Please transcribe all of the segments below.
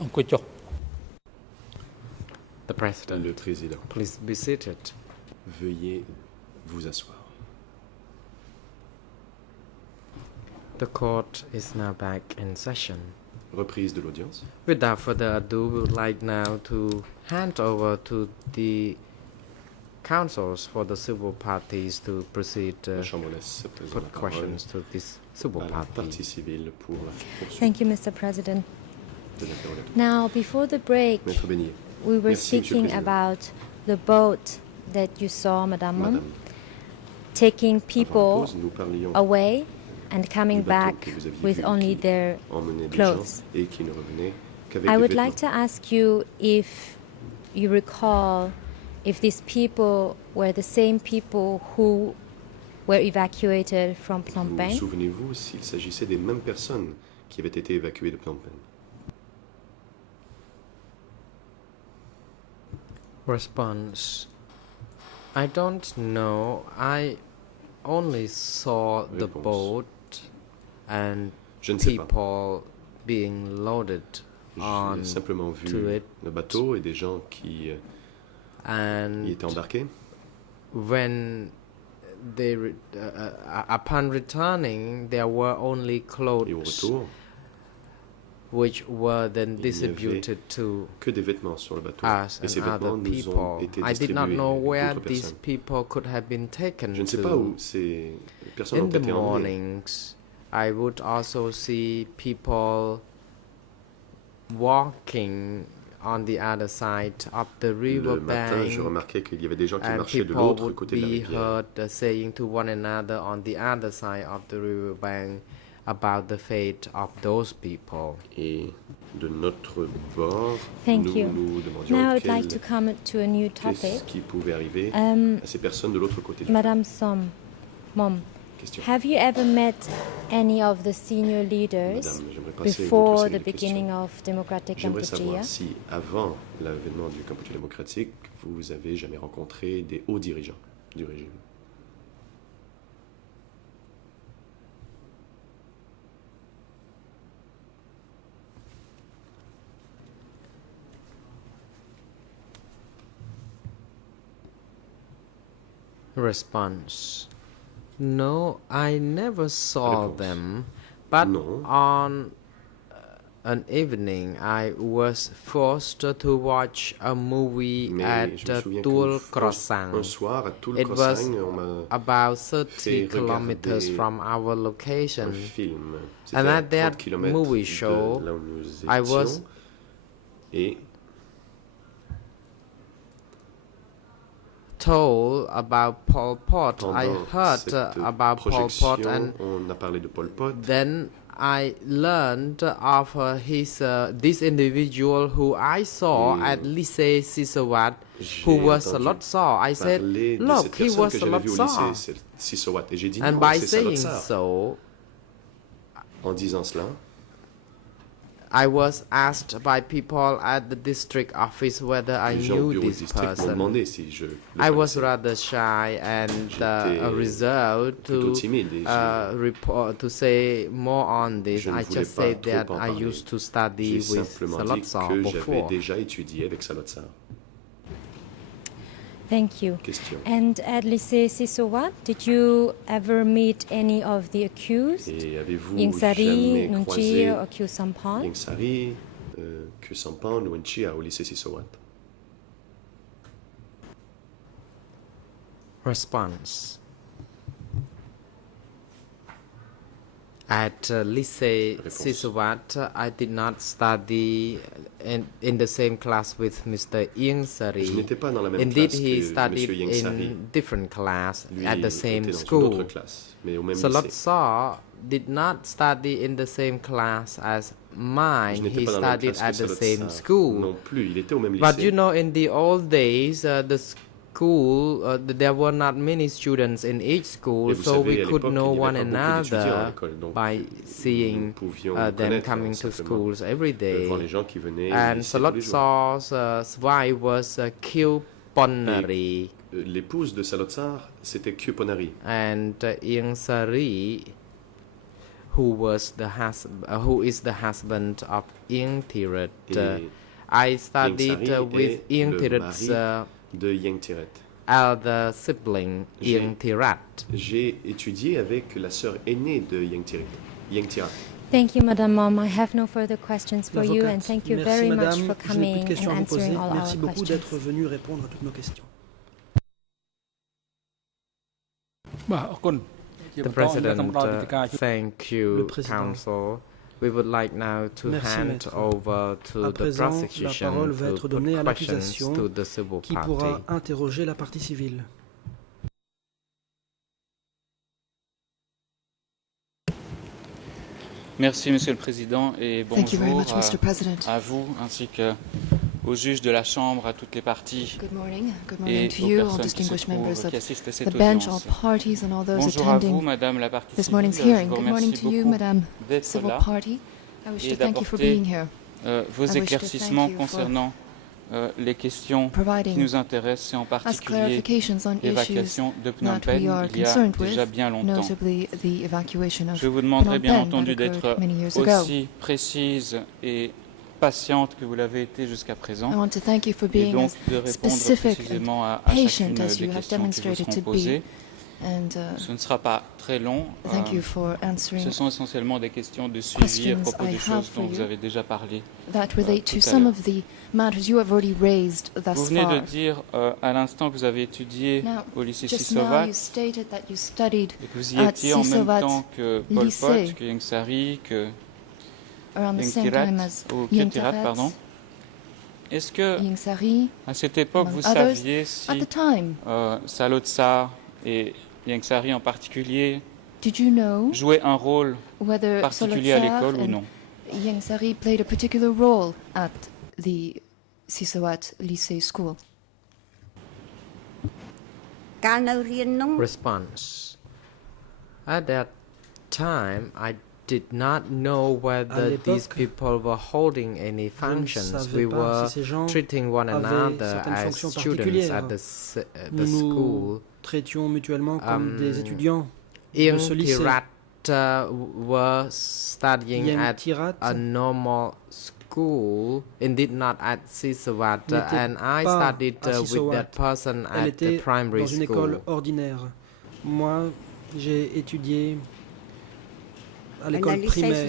អង្គុយចុះ The President, Le Président, please be seated. veuillez vous asseoir. The court is now back in session. Reprise de l'audience. Without further ado, we would like now to hand over to the counsels for the civil parties to proceed La Chambre laisse à présent put la parole questions to this civil à la party. partie civile pour la poursuite Thank you, Mr. President. de l'interrogatoire. Now, before the break, Maître Beignet, we were Merci, Monsieur le speaking Président. about the boat that you saw, Madame, Madame, taking avant la people pause, nous parlions away and coming du bateau back que vous aviez with vu only qui their emmenait des clothes. gens et qui ne revenait qu'avec I des would vêtements. like to ask you if you recall if these people were the same people who were evacuated from Phnom Vous Penh. souvenez-vous s'il s'agissait des mêmes personnes qui avaient été évacuées de Phnom Penh? Response. I don't know. I only saw the Réponse. boat and Je ne sais pas. people being loaded on J'ai simplement to vu it, le bateau et des gens qui y and étaient embarqués. when they upon returning, there were only Et au clothes retour, which were then Il n'y avait distributed to que des vêtements sur le bateau. us Et ces and other vêtements nous ont people. été I did not distribués know à where d'autres these personnes. people could have been taken Je ne sais pas to. où ces personnes In ont the été emmenées. mornings, I would also see people walking on the other side of the river Le matin, je bank, remarquais qu'il y avait des gens qui and marchaient de people l'autre would côté de la be rivière. heard saying to one another on the other side of the river bank about the fate of those people. Et de notre bord, Thank nous you. nous demandions Now, I'd like to qu'est-ce come to a new topic. qui pouvait arriver Um, à ces personnes de l'autre côté du Madame Som, Mom, Question. have you ever met any of the senior leaders Madame, j'aimerais passer à une autre before série the de questions. beginning of Democratic J'aimerais Kampuchea? savoir si, avant l'avènement du Kampuchea démocratique, vous avez jamais rencontré des hauts dirigeants du régime. Response. No, I never saw Réponse. them, but Non. on an evening I was forced to watch a movie Mais at je me souviens Tul qu'une fois, Krosang. un soir, à Tul It was Krosang, on m'a about 30 fait kilometers regarder from our un location. film. C'était And à at 30 that kilomètres movie de show, là où nous I étions. was Et told about Pol Pot. I pendant heard cette about Pol Pot, projection, and on a parlé de Pol Pot. then I learned of his this individual who I saw at Lycée Sisawat, who J'ai was entendu Lotsa. I said, parler de look, cette he personne was que j'avais vue au Lotsa. lycée Sisawat. Et j'ai dit And non, by c'est saying Salotsar. so, En disant cela, I was asked by people at the district office whether I les gens au knew bureau du this district m'ont person. demandé si je le I was connaissais. rather shy and J'étais reserved plutôt to timide et report to say more on this. Je ne I voulais just pas said trop that en I parler. used to study J'ai with simplement dit Salotsar que j'avais before. déjà étudié avec Salotsar. Thank you. Question. And at Lycée Sisawat, did you ever meet any of the accused? Et avez-vous Ieng Sari, jamais Nunchir, croisé or Khieu Samphan? Ieng Sari, Khieu Samphan ou Nunchia au lycée Sisawat? Response. At Lycée Réponse. Sisawat, I did not study in the same class with Mr. Ieng Je Sari. n'étais pas dans la même Indeed, classe he que studied M. Ieng Sari. in different class Lui at the same était dans une school. autre classe, mais au même lycée. Salotsar did not study in the same class as Je mine. n'étais He pas dans la même studied classe at que the same Salotsar school. non plus. Il était au même lycée. But you know, in the old days, the school, there were not many students in each school, Et vous so savez, we à could l'époque, know il n'y one avait pas beaucoup d'étudiants à another l'école, donc by nous seeing pouvions them connaître coming to simplement schools every day. devant les gens qui venaient au And lycée tous les jours. Salotsar's wife was Khieu Ponnari, L'épouse de Salotsar, c'était Khieu Ponnari. and Ieng Sari, who is the husband of Ieng Thirith. Et I studied Ieng Sari with est Ieng le Thirith's mari de Ieng Thirith. elder sibling, J'ai- Ieng Thirith. J'ai étudié avec la sœur aînée de Ieng Thirith. Ieng Thirith. Thank you, Madam Mom. I have no further questions for you, and L'avocate. thank you Merci very much madame, for je n'ai plus coming de questions and à vous poser. answering all Merci our beaucoup d'être questions. venu répondre à toutes nos questions. បាទអរគុណជា The បន្តខ្ញុំ President, សូមផ្ដល់ទីការជួយ thank you, Le Président. Council. We would like now to Merci, hand Maître. over to À the présent, la prosecution parole va to être put donnée à questions l'accusation to the civil Qui party. pourra interroger la partie civile? Merci, Monsieur le Président, et Thank you very bonjour much, Mr. President. à vous ainsi qu'aux juges de la Chambre, à toutes les parties Good morning. Good et morning to aux you, all personnes qui se distinguished members trouvent, of qui assistent à the cette bench, all audience. parties, and all those Bonjour à vous, attending Madame la partie this civile. morning's Je hearing. vous Good morning remercie to you, beaucoup Madam d'être Civil là Party. I wish et to thank you for d'apporter being here, vos I wish to éclaircissements thank you for concernant les questions qui providing nous intéressent, et en us particulier clarifications on issues l'évacuation de Phnom that we Penh are il y a concerned with, déjà bien longtemps. notably the evacuation of Je vous demanderai Phnom bien Penh entendu that occurred d'être many years ago. aussi précise et patiente que vous l'avez été jusqu'à présent. I want to thank you for Et being donc as de répondre specific précisément à patient chacune as des you have questions qui vous demonstrated seront to be. posées. and Ce ne sera pas très long. thank you for answering Ce sont essentiellement des questions de suivi à questions propos I des have choses for dont vous you avez déjà parlé. that relate tout to à some l'heure. of the matters you have already raised Vous thus venez de far. dire à l'instant que vous avez étudié Now, au lycée just now Sisovat you stated that you studied et que vous y at étiez en même Sisovat temps que Pol Pot, lycée. que Ieng Sari, que around the Ieng same Thirith, time as ou Ieng Thirat, pardon. Thirith, Est-ce que Ieng Sari. à cette époque among vous others. saviez At si the time, Salo Tsar et Ieng Sari en particulier did you know jouaient un rôle whether particulier à Salotsar l'école ou and non? Ieng Sari played a particular role at the Sisawat Lycée School? Response. At that time, I did not know whether these l'époque, people were holding any functions. savais We pas were si ces gens treating one avaient another certaines as fonctions students particulières. at the Nous nous school. traitions mutuellement comme des étudiants Ieng de ce lycée. Thirith were studying Ieng at Thirith a normal school, indeed not at Sisawat, n'était and I pas studied à with Sisawat. that person Elle at the était primary dans une école school. ordinaire. Moi, j'ai étudié à l'école primaire.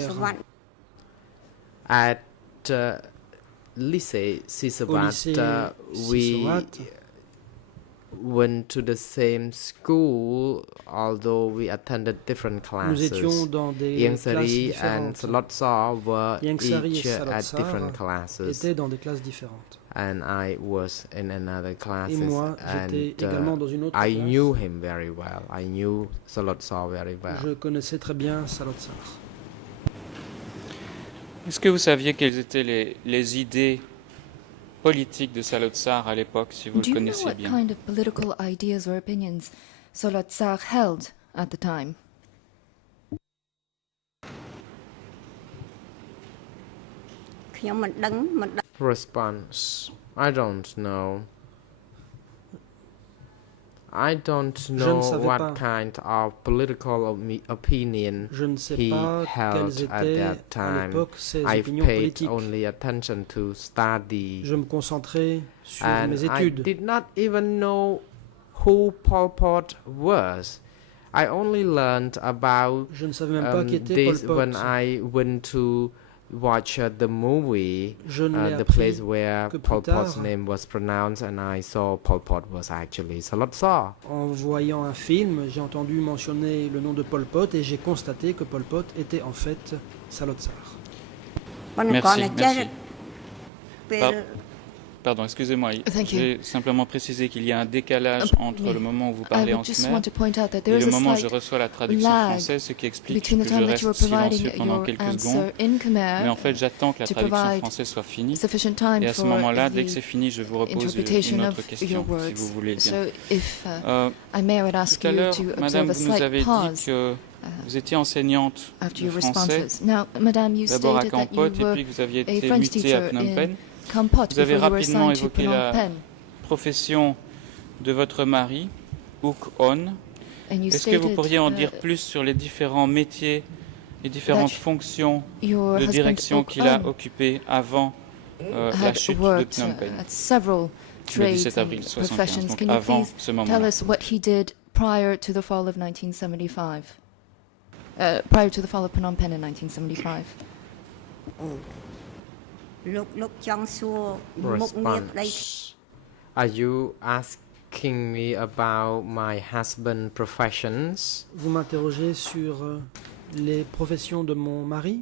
At lycée Sisawat, lycée we Sisawat, went to the same school, although we attended different nous étions classes. dans des Ieng classes Sari and différentes. Salotsar were Ieng Sari each et at Salotsar different classes, étaient dans des classes différentes. and I was in another classes. Et moi, j'étais and également dans une autre I classe. knew him very well. I knew Salotsar very well. Je connaissais très bien Salotsar. Est-ce que vous saviez quelles étaient les idées politiques de Salotsar à l'époque, si vous Do le you know connaissez what bien? kind of political ideas or opinions Salotsar held at the time? Response. I don't know. I don't ne know savais what pas. kind of political opinion Je ne sais he pas held quelles at étaient that à time. l'époque ses I opinions paid politiques. only attention to study, Je me concentrais sur and mes I études. did not even know who Pol Pot was. I only learned about Je ne savais même pas qui était Pol this Pot. when I went to watch the movie, Je ne l'ai the appris place where que Pol plus tard. Pot's name was pronounced, and I saw Pol Pot was actually Salotsar. En voyant un film, j'ai entendu mentionner le nom de Pol Pot et j'ai constaté que Pol Pot était en fait Salotsar. Merci, merci. Pardon, excusez-moi. Thank you. J'ai simplement précisé qu'il y a un décalage entre oui. le moment où vous I parlez en would just khmer want to point out that et there is le a moment où je slight reçois la traduction lag française, ce qui explique between the que je time that you were reste providing silencieux pendant your quelques secondes. answer in Mais Khmer en fait, j'attends que la to traduction provide française soit finie. sufficient time Et à ce for moment-là, dès que the c'est fini, je vous repose interpretation une autre of question, your si words. vous voulez bien. So if Euh, I may, I would ask Tout à you l'heure, to observe Madame, a vous nous slight avez dit pause que vous étiez enseignante after de your français, responses. Now, Madame, you d'abord à stated that Kampot, you et were puis que vous aviez a été French mutée à teacher Phnom in Penh. Kampot Vous avez before you were rapidement assigned to évoqué Phnom la Penh. profession de votre mari, Uk On. And you Est-ce que vous stated pourriez en dire plus sur les différents métiers les différentes that fonctions your de husband direction qu'il a Own occupées avant la had chute de worked Phnom Penh, at several le trades 17 avril and 75, professions. donc Can you avant please ce tell moment-là. us what he did prior to the fall of 1975? Prior to the fall of Phnom Penh in 1975. លោកចង់សួរមុខងារប្តី Response. Are you asking me about my husband professions? Vous m'interrogez sur les professions de mon mari.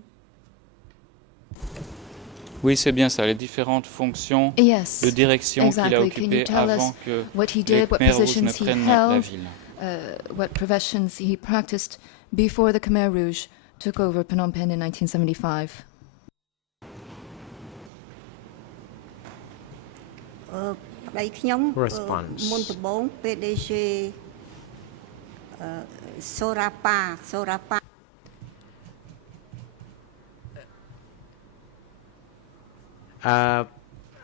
Oui, c'est bien ça, les différentes fonctions Yes, de direction qu'il a exactly. Can you occupées tell us avant que what he les did, what Khmer Rouges ne positions he prennent la held, ville. what professions he practiced before the Khmer Rouge took over Phnom Penh in 1975? ប្តីខ្ញុំ Response. មុនដំបូង PDG សូរ៉ាប៉ា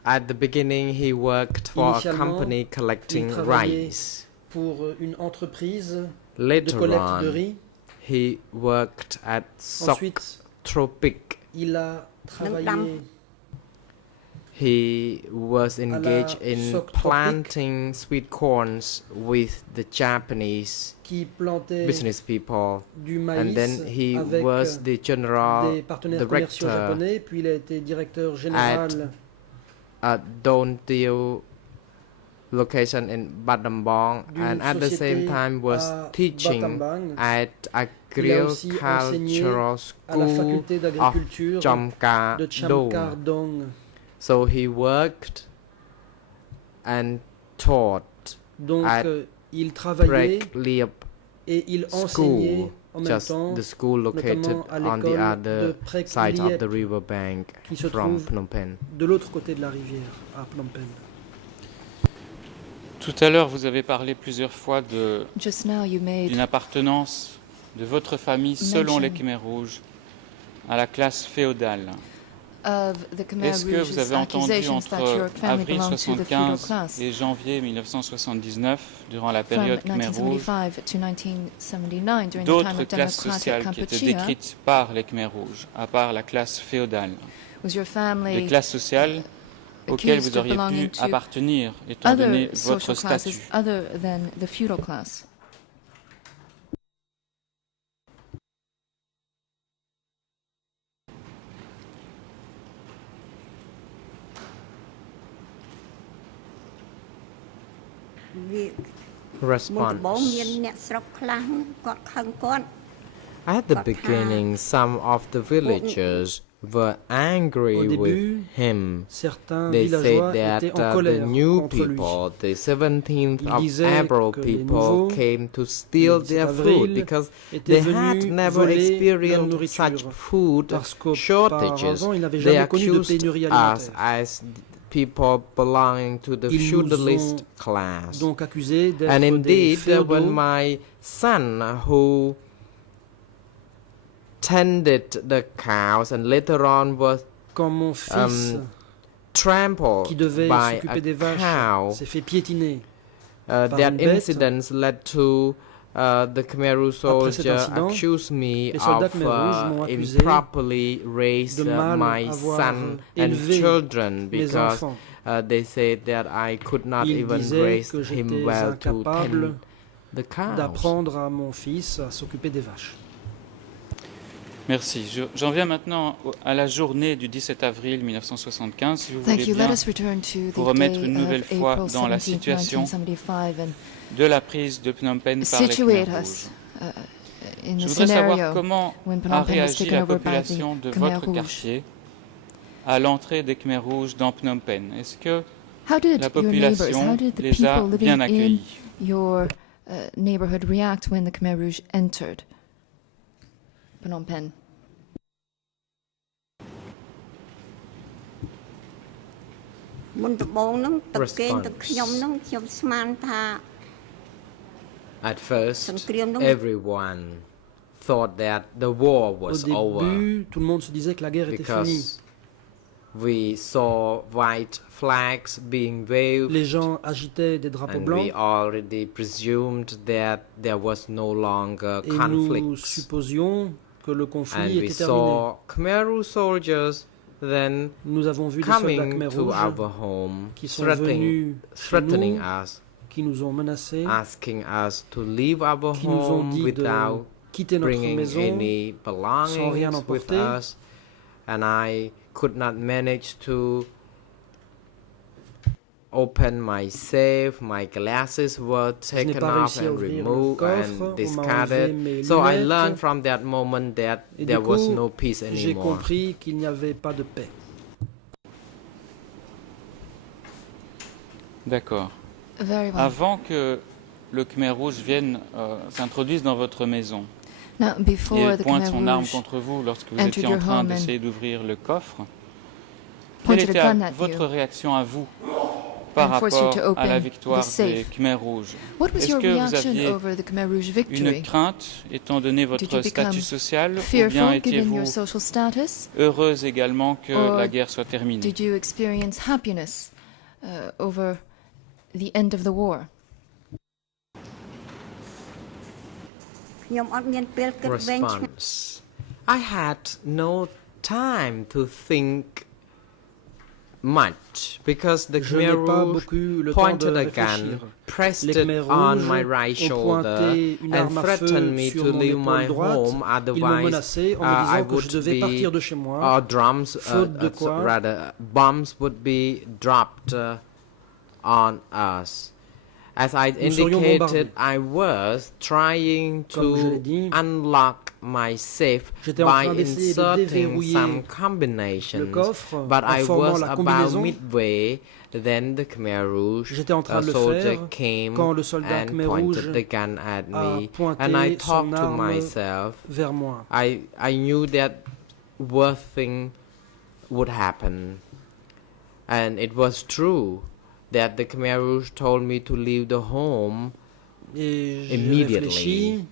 At the beginning, he worked for a Initialement, company collecting il travaillait rice. pour une entreprise de Later collecte de on, riz. he worked at Sok Ensuite, Tropic. il a travaillé He was engaged in Sok Tropic. planting sweet corns with the Japanese qui plantait business people. du And maïs then he avec was the general des partenaires commerciaux director japonais, puis il a été directeur général at Don Teo location in Battambang, d'une and at the same société time was à teaching Battambang. at Il a aussi enseigné agricultural à la school faculté of d'agriculture de Chamka Dong. Chamkardong. So he worked and taught Donc at il travaillait Prek Liep et il enseignait School, en même just temps, the school located notamment à on the l'école de other Prek side of Liep, the river bank qui se from trouve Phnom Penh. de l'autre côté de la rivière, à Phnom Penh. Tout à l'heure, vous avez parlé plusieurs fois Just now you made d'une appartenance de votre famille selon les Mention. Khmer Rouges à la classe féodale. of the Khmer Est-ce que vous Rouge's avez entendu accusations that your entre family avril belonged to the feudal 75 class et janvier 1979, durant la from période Khmer Rouge, 1975 to 1979 during the time d'autres of classes democratic sociales qui étaient Kampuchea? décrites par les Khmer Rouges, à part la classe féodale? Was your Des family classes sociales auxquelles accused vous of auriez belonging pu to appartenir, étant donné other votre social classes statut? other than the feudal class?វាមុនដំបូង Response. មានអ្នកស្រុកខ្លះគាត់ខឹងគាត់ At the beginning, some of the villagers were angry Au with début, him. certains They said villageois that étaient en the colère new contre people, lui. the 17th Ils of disaient April que les people, nouveaux, came to steal le 17 their avril, food because étaient they venus had never voler leur experienced nourriture. such food Parce shortages. qu'auparavant, ils n'avaient They jamais connu de accused pénurie us alimentaire. as people belonging to the Ils nous feudalist ont class. Donc accusés d'être And des indeed, when féodaux. my son, who tended the cows and later on was Quand mon fils, trampled qui devait by s'occuper des a vaches, cow, s'est fait piétiner par that une bête. incident led to the Khmer Rouge Après cet soldier incident, accused me les soldats of Khmer Rouges m'ont accusé improperly raised de mal my avoir son and élevé children mes because enfants. they said that I could not Ils even disaient raise que him j'étais well to incapable tend the cows. d'apprendre à mon fils à s'occuper des vaches. Merci. J'en viens maintenant à la journée du 17 avril 1975, si vous Thank voulez you. Let bien, us return to pour the remettre day une nouvelle of fois April dans la 17, situation 1975 and de la prise de Phnom Penh par les Khmer situate Rouges. us in Je the voudrais savoir scenario comment when a Phnom Penh was réagi taken la over by the population de Khmer votre Rouge. quartier à l'entrée des Khmer Rouges dans Phnom Penh. Est-ce que How did la your neighbors, how population did the les a people bien living in accueillis? your neighborhood react when the Khmer Rouge entered Phnom Penh?មុនដំបូងហ្នឹងទឹកគេងទឹកខ្ញុំហ្នឹងខ្ញុំស្មានថា At first, សង្គ្រាមហ្នឹង everyone thought that the war Au was over début, tout le monde se disait que la guerre était finie. because we saw white flags being waved, Les gens agitaient des drapeaux and blancs we already presumed that there was no longer et nous conflicts. supposions que le and conflit we était terminé. saw Khmer Rouge soldiers then Nous avons vu des soldats coming Khmer to Rouges our home, qui sont venus chez threatening nous, us, qui nous ont menacés, asking us to leave our qui nous ont home dit de without quitter notre bringing maison any sans belongings rien with emporter. us, and I could not manage to open my safe. My glasses were Je n'ai taken pas off réussi à and ouvrir le removed coffre, and on m'a enlevé discarded. mes So I lunettes. learned from that moment that Et there du was coup, no peace j'ai anymore. compris qu'il n'y avait pas de paix. D'accord. Very well. Avant que le Khmer Rouge vienne s'introduise dans votre maison Now, before et the pointe Khmer son arme Rouge contre vous lorsque vous entered étiez en your train home and d'essayer d'ouvrir le coffre, quelle pointed a était gun at votre you, réaction à vous par and forced you rapport to à la open victoire the safe. des Khmer Rouges? what was Est-ce your que vous reaction aviez over the Khmer Rouge une victory? crainte, étant donné votre Did you become statut social, ou bien Fearful given étiez-vous your social status? heureuse également que Or la guerre soit terminée? Did you experience happiness over the end of the war? ខ្ញុំអត់មានពេលគិតវែងឆ្ងាយ Response: I had no time to think much because the Je Khmer n'ai pas Rouge beaucoup eu le temps de pointed a gun, réfléchir. pressed Les it Khmer on Rouges my right ont shoulder, pointé une and arme à threatened feu me sur to mon leave my épaule droite. home, Ils m'ont otherwise menacé en me I disant que je would devais partir de chez moi, drums, faute de quoi rather bombs would be dropped on us. As I Nous serions indicated, bombardés. I was trying Comme je l'ai to dit, unlock my safe j'étais en by train d'essayer de inserting déverrouiller some le combinations, coffre but en I formant was la about combinaison. midway. Then the Khmer Rouge J'étais en train de le soldier faire came quand le soldat and Khmer pointed Rouge the gun at a me, pointé and I son talked to arme myself. vers moi. I knew that worst thing would happen, and it was true that the Khmer Rouge told me to leave the home Et j'ai immediately. réfléchi,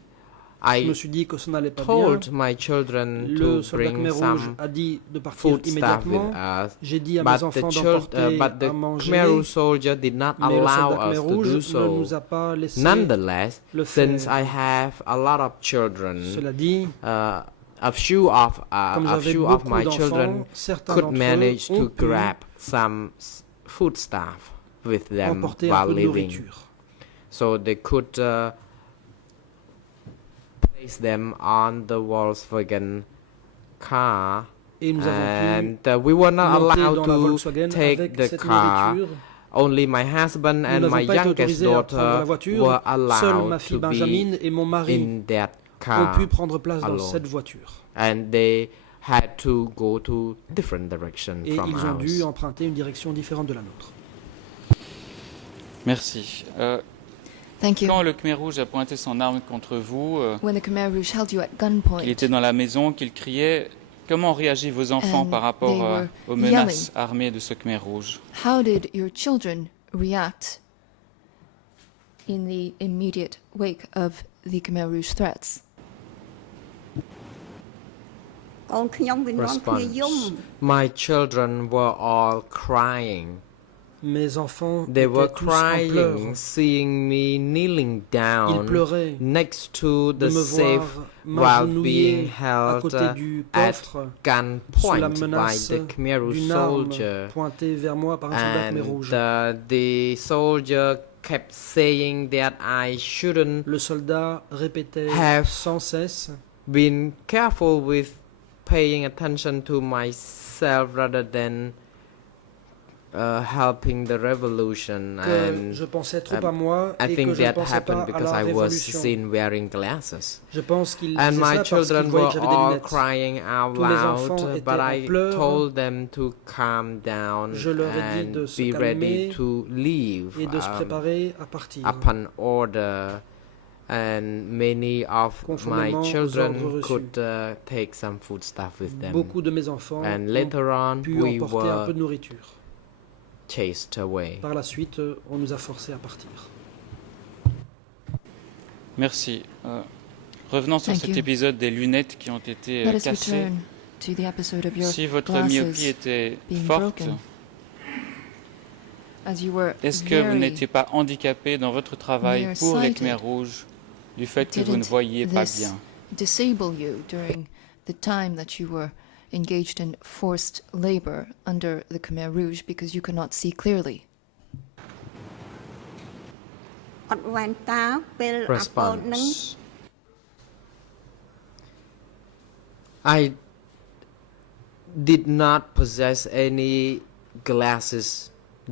je me I suis dit que ça n'allait pas bien. told my children Le to soldat bring Khmer Rouge some a dit de partir food stuff with immédiatement. us, J'ai dit à but mes the enfants d'emporter but the à manger, Khmer Rouge soldier did not mais le allow soldat us Khmer to Rouge do ne so. nous a pas laissé Nonetheless, le since faire. I have a lot of children, Cela dit, a few comme of j'avais my beaucoup children d'enfants, certains could d'entre manage eux ont to pu grab some food stuff with them emporter un while peu de living, nourriture. so they could place them on the Volkswagen car, Et nous avons and we were pu not monter allowed dans la to Volkswagen take avec the cette car. nourriture. Only my husband Nous and n'avons my pas été youngest autorisés à prendre la daughter voiture. were Seule ma allowed fille to be Benjamin et mon mari in that ont car, pu prendre place dans alone. cette voiture. and they had to go to different direction Et from ils ont dû ours. emprunter une direction différente de la nôtre. Merci. Thank you. Quand le Khmer Rouge a pointé son arme contre vous, When the Khmer Rouge held you at gunpoint, qu'il était dans la maison, qu'il criait, comment réagissent vos enfants And par rapport they were aux menaces armées de ce Khmer Rouge? how did your children react in the immediate wake of the Khmer Rouge threats? កូនខ្ញុំវានាំគ្នាយំ Response: My children were all crying. Mes enfants They étaient were tous en crying, pleurs. seeing me kneeling Ils down pleuraient next to de the me safe voir while being m'agenouiller à held côté du at coffre sous la gunpoint by menace the Khmer Rouge d'une arme soldier. pointée vers moi par un soldat Khmer And Rouge. the soldier kept saying that I shouldn't Le soldat répétait have sans cesse been careful with paying attention to myself rather than helping the revolution. que And je pensais trop à moi I et que think je ne that pensais happened pas à because la I was révolution. seen wearing glasses. Je pense qu'il And faisait my ça parce children qu'il voyait were que j'avais des all lunettes. crying out Tous mes enfants loud, étaient but en I pleurs. told them to calm down Je leur ai dit and de se be ready calmer to leave et de se préparer à partir. upon order. And many of my Conformément aux children ordres reçus. could take some food stuff with them. Beaucoup de mes enfants And ont later on, pu we emporter un peu were de nourriture. chased away. Par la suite, on nous a forcés à partir. Merci. Revenons sur Thank cet you. épisode des lunettes qui ont été Let us cassées. return to the episode of your Si votre glasses myopie était being forte, broken. As you were est-ce que vous very n'étiez pas handicapé dans votre travail pour les nearsighted, Khmer Rouges du fait que vous ne didn't voyiez pas this bien? disable you during the time that you were engaged in forced labor under the Khmer Rouge because you could not see clearly? អត់វ៉ែនតាពេលអាប៉ោតនឹង Response. I did not possess any glasses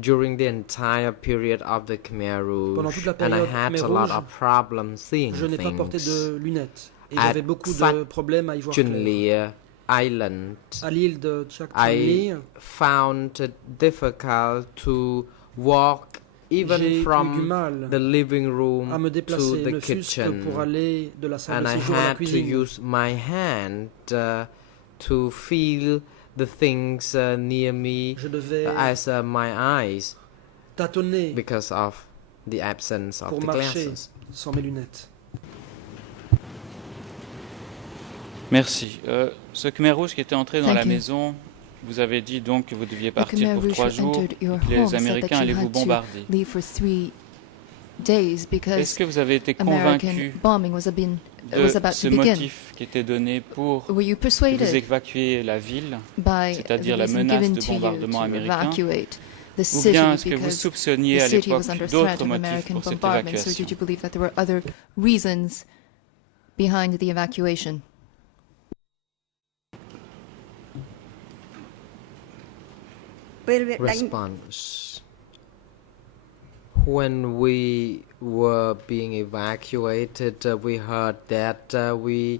during the entire period of the Khmer Pendant toute Rouge, la and I période had Khmer a lot Rouge, of problems seeing Je n'ai pas porté things. de lunettes et At j'avais beaucoup de problèmes à y voir clair. Chunlir Island, À l'île de Chak I Chunlir, found it difficult to walk even j'ai eu du from mal the living room à me to déplacer, the ne fût-ce que pour kitchen, aller de la salle and de I séjour à la had to cuisine. use my hand to feel the things near me Je devais as my eyes tâtonner because of the absence of pour the marcher glasses. sans mes lunettes. Merci. Ce Khmer Rouge qui était entré dans Thank la you. maison, vous avez dit donc que vous deviez The partir Khmer pour Rouge 3 jours entered your et que les home, said Américains that you allaient vous had to bombarder. leave for 3 days Est-ce because que vous avez été American convaincu bombing was about de ce to begin. motif qui était donné pour Were you que vous persuaded évacuiez la ville, by c'est-à-dire the la reason menace given de to you bombardement to américain, evacuate the ou city bien est-ce que vous because soupçonniez the à city l'époque was under threat d'autres of motifs American pour cette bombardments, or évacuation? did you believe that there were other reasons behind the evacuation? Response. When we were being evacuated, we heard that we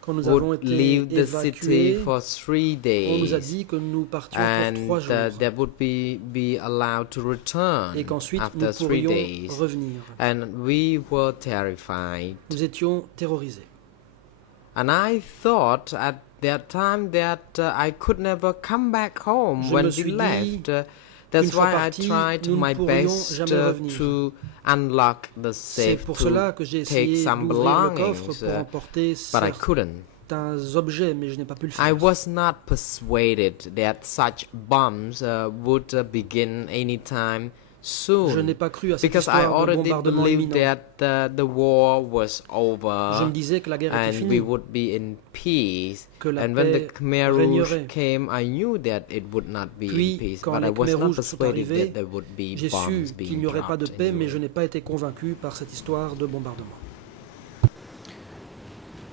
Quand nous avons would été leave the city évacués, for 3 on nous a days, dit que nous partions and pour 3 jours that would be allowed to return et qu'ensuite after nous 3 pourrions days. revenir. And we were terrified. Nous étions terrorisés. And I thought at that time that I could never come back home Je when me we suis dit left. qu'une That's fois why I partis, tried nous ne my pourrions best jamais revenir. to unlock the C'est safe pour cela to que j'ai take essayé some d'ouvrir le coffre belongings, pour emporter but I couldn't. certains objets, mais je n'ai pas pu le I faire. was not persuaded that such bombs would begin anytime Je soon, n'ai pas cru à cette because I histoire de already bombardement believed imminent. that the war was Je me over disais que la guerre était and finie, we would be in peace. que la And when the paix Khmer Rouge régnerait. came, I knew that it would not be Puis, in peace, quand but les I was Khmer not Rouges sont persuaded arrivés, that there would be J'ai su bombs qu'il being n'y aurait pas de dropped paix, mais anywhere. je n'ai pas été convaincu par cette histoire de bombardement.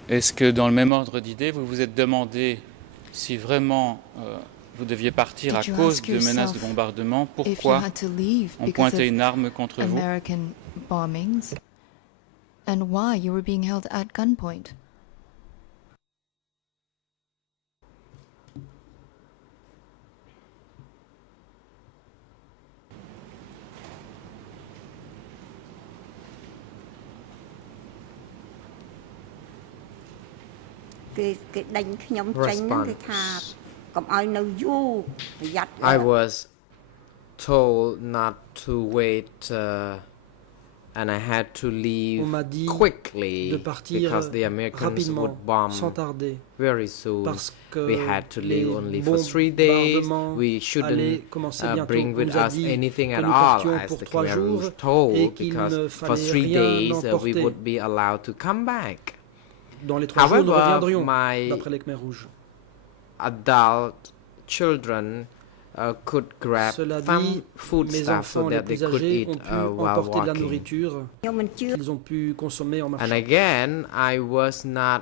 Est-ce que dans le même ordre d'idée, vous vous êtes demandé si vraiment vous deviez partir à Did you cause ask de menaces de yourself bombardement? If you Pourquoi had to leave on because pointait of une arme contre vous? American bombings, and why you were being held at gunpoint?គេដេញខ្ញុំចេញហ្នឹងគេថាកុំឲ្យនៅយូរប្រយ័ត្ន I was told not to wait, and I had to leave On m'a dit quickly de partir because the Americans rapidement, would bomb sans tarder, very soon. parce que We had to leave les only for 3 days. bombardements We allaient shouldn't commencer bientôt. bring On with nous a us dit anything que at nous all, partions as pour the 3 Khmer jours Rouge told, et qu'il because ne for fallait 3 rien days we emporter. would be allowed to come back. Dans les 3 jours, nous However, reviendrions, my d'après les Khmer Rouges. adult children could grab Cela dit, some mes foodstuff so enfants les that they plus could âgés eat ont pu while emporter de la walking. nourriture ខ្ញុំមិនជឿ qu'ils ont pu consommer en And marchant. again, I was not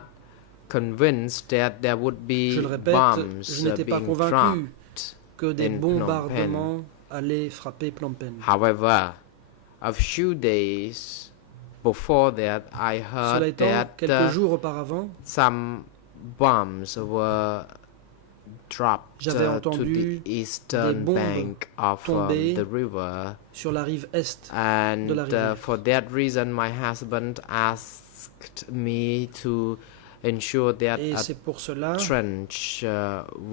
convinced that there would be Je le répète, bombs je n'étais pas being convaincu dropped. que des in Phnom bombardements allaient frapper Phnom Penh. However, a few days before that, I Cela heard étant, that quelques jours auparavant, some bombs were dropped J'avais to entendu the eastern des bombes bank of tomber the river. sur la rive est And de la rivière. for that reason, my husband asked me to ensure that Et a c'est pour cela trench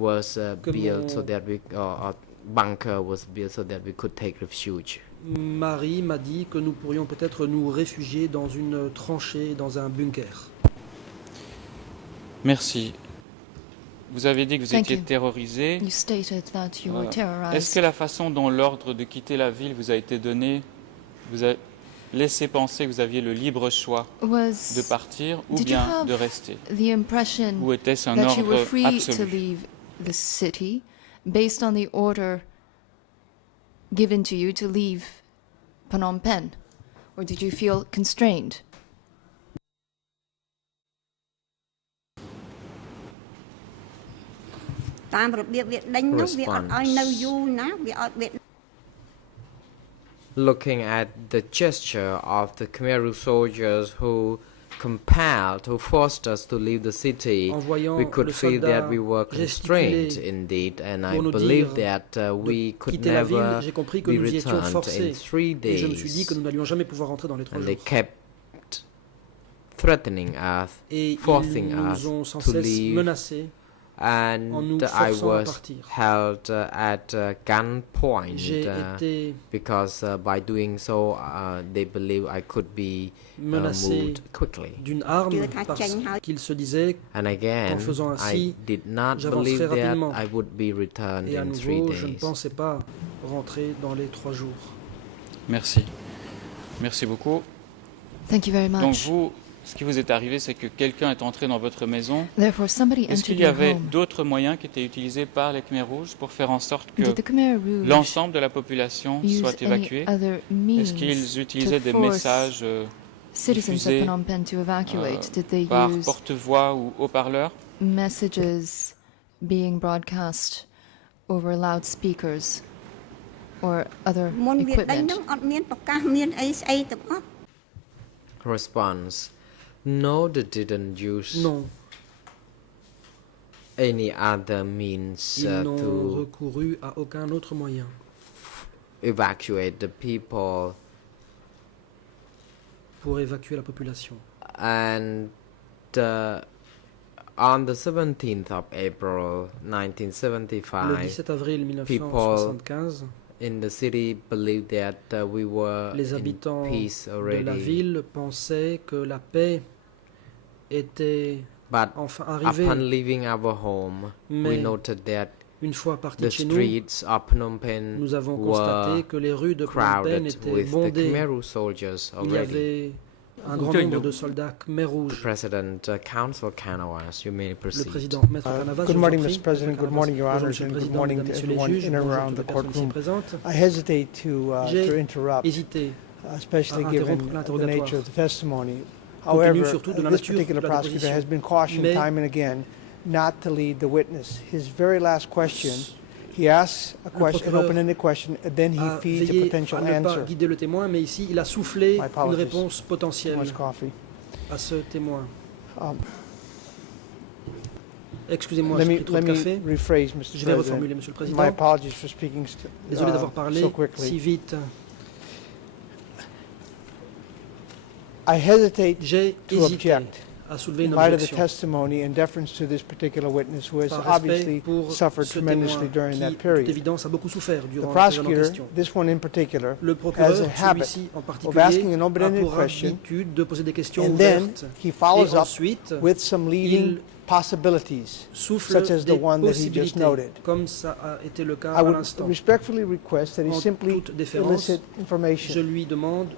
was que built mon- so that we, or bunker was built so that we could take refuge. Marie m'a dit que nous pourrions peut-être nous réfugier dans une tranchée, dans un bunker. Merci. Vous avez dit que vous Thank étiez you. terrorisé. You stated that you were Est-ce terrorized. que la façon dont l'ordre de quitter la ville vous a été donné, laissé penser que vous aviez le libre choix de Was partir ou Did you bien have de rester? the impression Ou était-ce un that you were ordre free to absolu? leave the city based on the order given to you to leave Phnom Penh? Or did you feel constrained? "តាមរបៀបវាដេញនោះវាអត់ឲ្យនៅយូរណាវាអត់វា Looking at the gesture of the Khmer Rouge soldiers who compelled, who forced us to leave the city, En voyant we could le feel that soldat we were constrained gesticuler indeed, and I pour nous believe dire that we could quitter la ville, never j'ai compris que be nous y étions returned forcés. in 3 Et je me suis dit que days. nous n'allions jamais pouvoir rentrer dans les 3 And they jours. kept threatening us, Et forcing ils us nous ont sans to cesse leave, menacés en nous and I forçant à was partir. held at gunpoint J'ai été because by doing so they believe I could be menacé moved quickly. d'une arme parce qu'ils se disaient, And again, en faisant ainsi, I did not j'avancerai believe that rapidement. I would be returned et à in 3 nouveau, je ne days. pensais pas rentrer dans les 3 jours. Merci. Merci beaucoup. Thank you very Donc much. vous, ce qui vous est arrivé, c'est que quelqu'un est entré dans votre maison. Therefore, somebody Est-ce entered qu'il y your avait home. d'autres moyens qui étaient utilisés par les Khmer Rouges pour faire en sorte que Did the Khmer Rouge l'ensemble de la population use soit any évacuée? other Est-ce means qu'ils utilisaient des force messages citizens of diffusés Phnom Penh to evacuate? Did they par use porte-voix ou haut-parleur? messages being broadcast over loudspeakers or other មុនវាដេញ equipment? ហ្នឹងអត់មានប្រកាសមានអីស្អីទាំងអស់ Response: No, they didn't use Non, any other means ils n'ont to recouru à aucun autre moyen evacuate the people. pour évacuer la population. And on the 17th of April Le 1975, 17 avril 1975, in the city believed that we were les in habitants peace de la already. ville pensaient que la paix était But enfin upon arrivée. leaving our home, we Mais noted that une fois partis the de chez nous, streets of Phnom Penh nous avons constaté were que les rues de Phnom Penh crowded étaient with the bondées. Khmer Rouge soldiers Il y already. avait un grand Écoutez, nombre nous- de soldats Khmer Rouges. President Council Kanawaz, you may Le proceed. président Maître Canavas, Good je morning, vous en prie. Mr. President. Maître Good morning, Your Canavas. Honors, Bonjour, and Monsieur good le morning Président, to Mesdames, Messieurs les everyone juges, in and bonjour à around toutes the les personnes ici courtroom. présentes. I hesitate to J'ai interrupt, hésité especially à given interrompre the l'interrogatoire. nature of the testimony. Compte tenu However, surtout de la this nature particular de la prosecutor déposition. has been cautioned Mais- time and again not to lead the witness. His very last question, he asks a question, an procureur open-ended question, and then he a feeds a veillé potential à ne pas answer. guider le témoin, mais ici, il a soufflé My une apologies. réponse Too potentielle much coffee. à ce témoin. Um, Excusez-moi, let j'ai me pris trop de café. rephrase, Mr. Je vais President. reformuler, Monsieur le My Président. apologies for speaking Désolé d'avoir parlé so quickly. si vite. I hesitate J'ai to hésité object à soulever in une light of the objection testimony and deference to this particular witness who has par respect obviously pour suffered ce tremendously témoin during qui, that de toute period. évidence, a beaucoup souffert The durant la période en prosecutor, question. this one in particular, Le has procureur, a habit celui-ci en of asking particulier, an a open-ended pour question, habitude de poser des questions and then ouvertes he et follows up ensuite with some leading il possibilities, souffle such as the des one that he just possibilités, noted. comme ça a été le cas I à would l'instant. respectfully request that he En simply toute déférence, elicit Je information. lui demande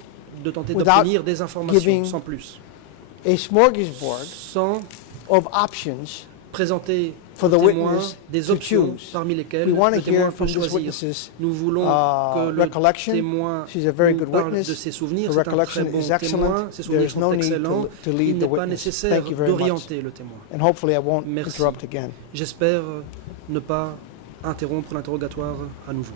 de tenter Without d'obtenir des informations, giving sans plus, A smorgasbord sans of options présenter for au the témoin witness des to options choose. parmi lesquelles We want le to témoin hear peut from this choisir. witness's Nous voulons que le recollection. témoin She's a very nous good parle witness. de ses souvenirs. Her C'est un très recollection bon is témoin. excellent. Ses souvenirs There's sont no need excellents. to Il lead the n'est pas witness. nécessaire Thank you very much. d'orienter le témoin. And hopefully I won't Merci. interrupt again. J'espère ne pas interrompre l'interrogatoire à nouveau.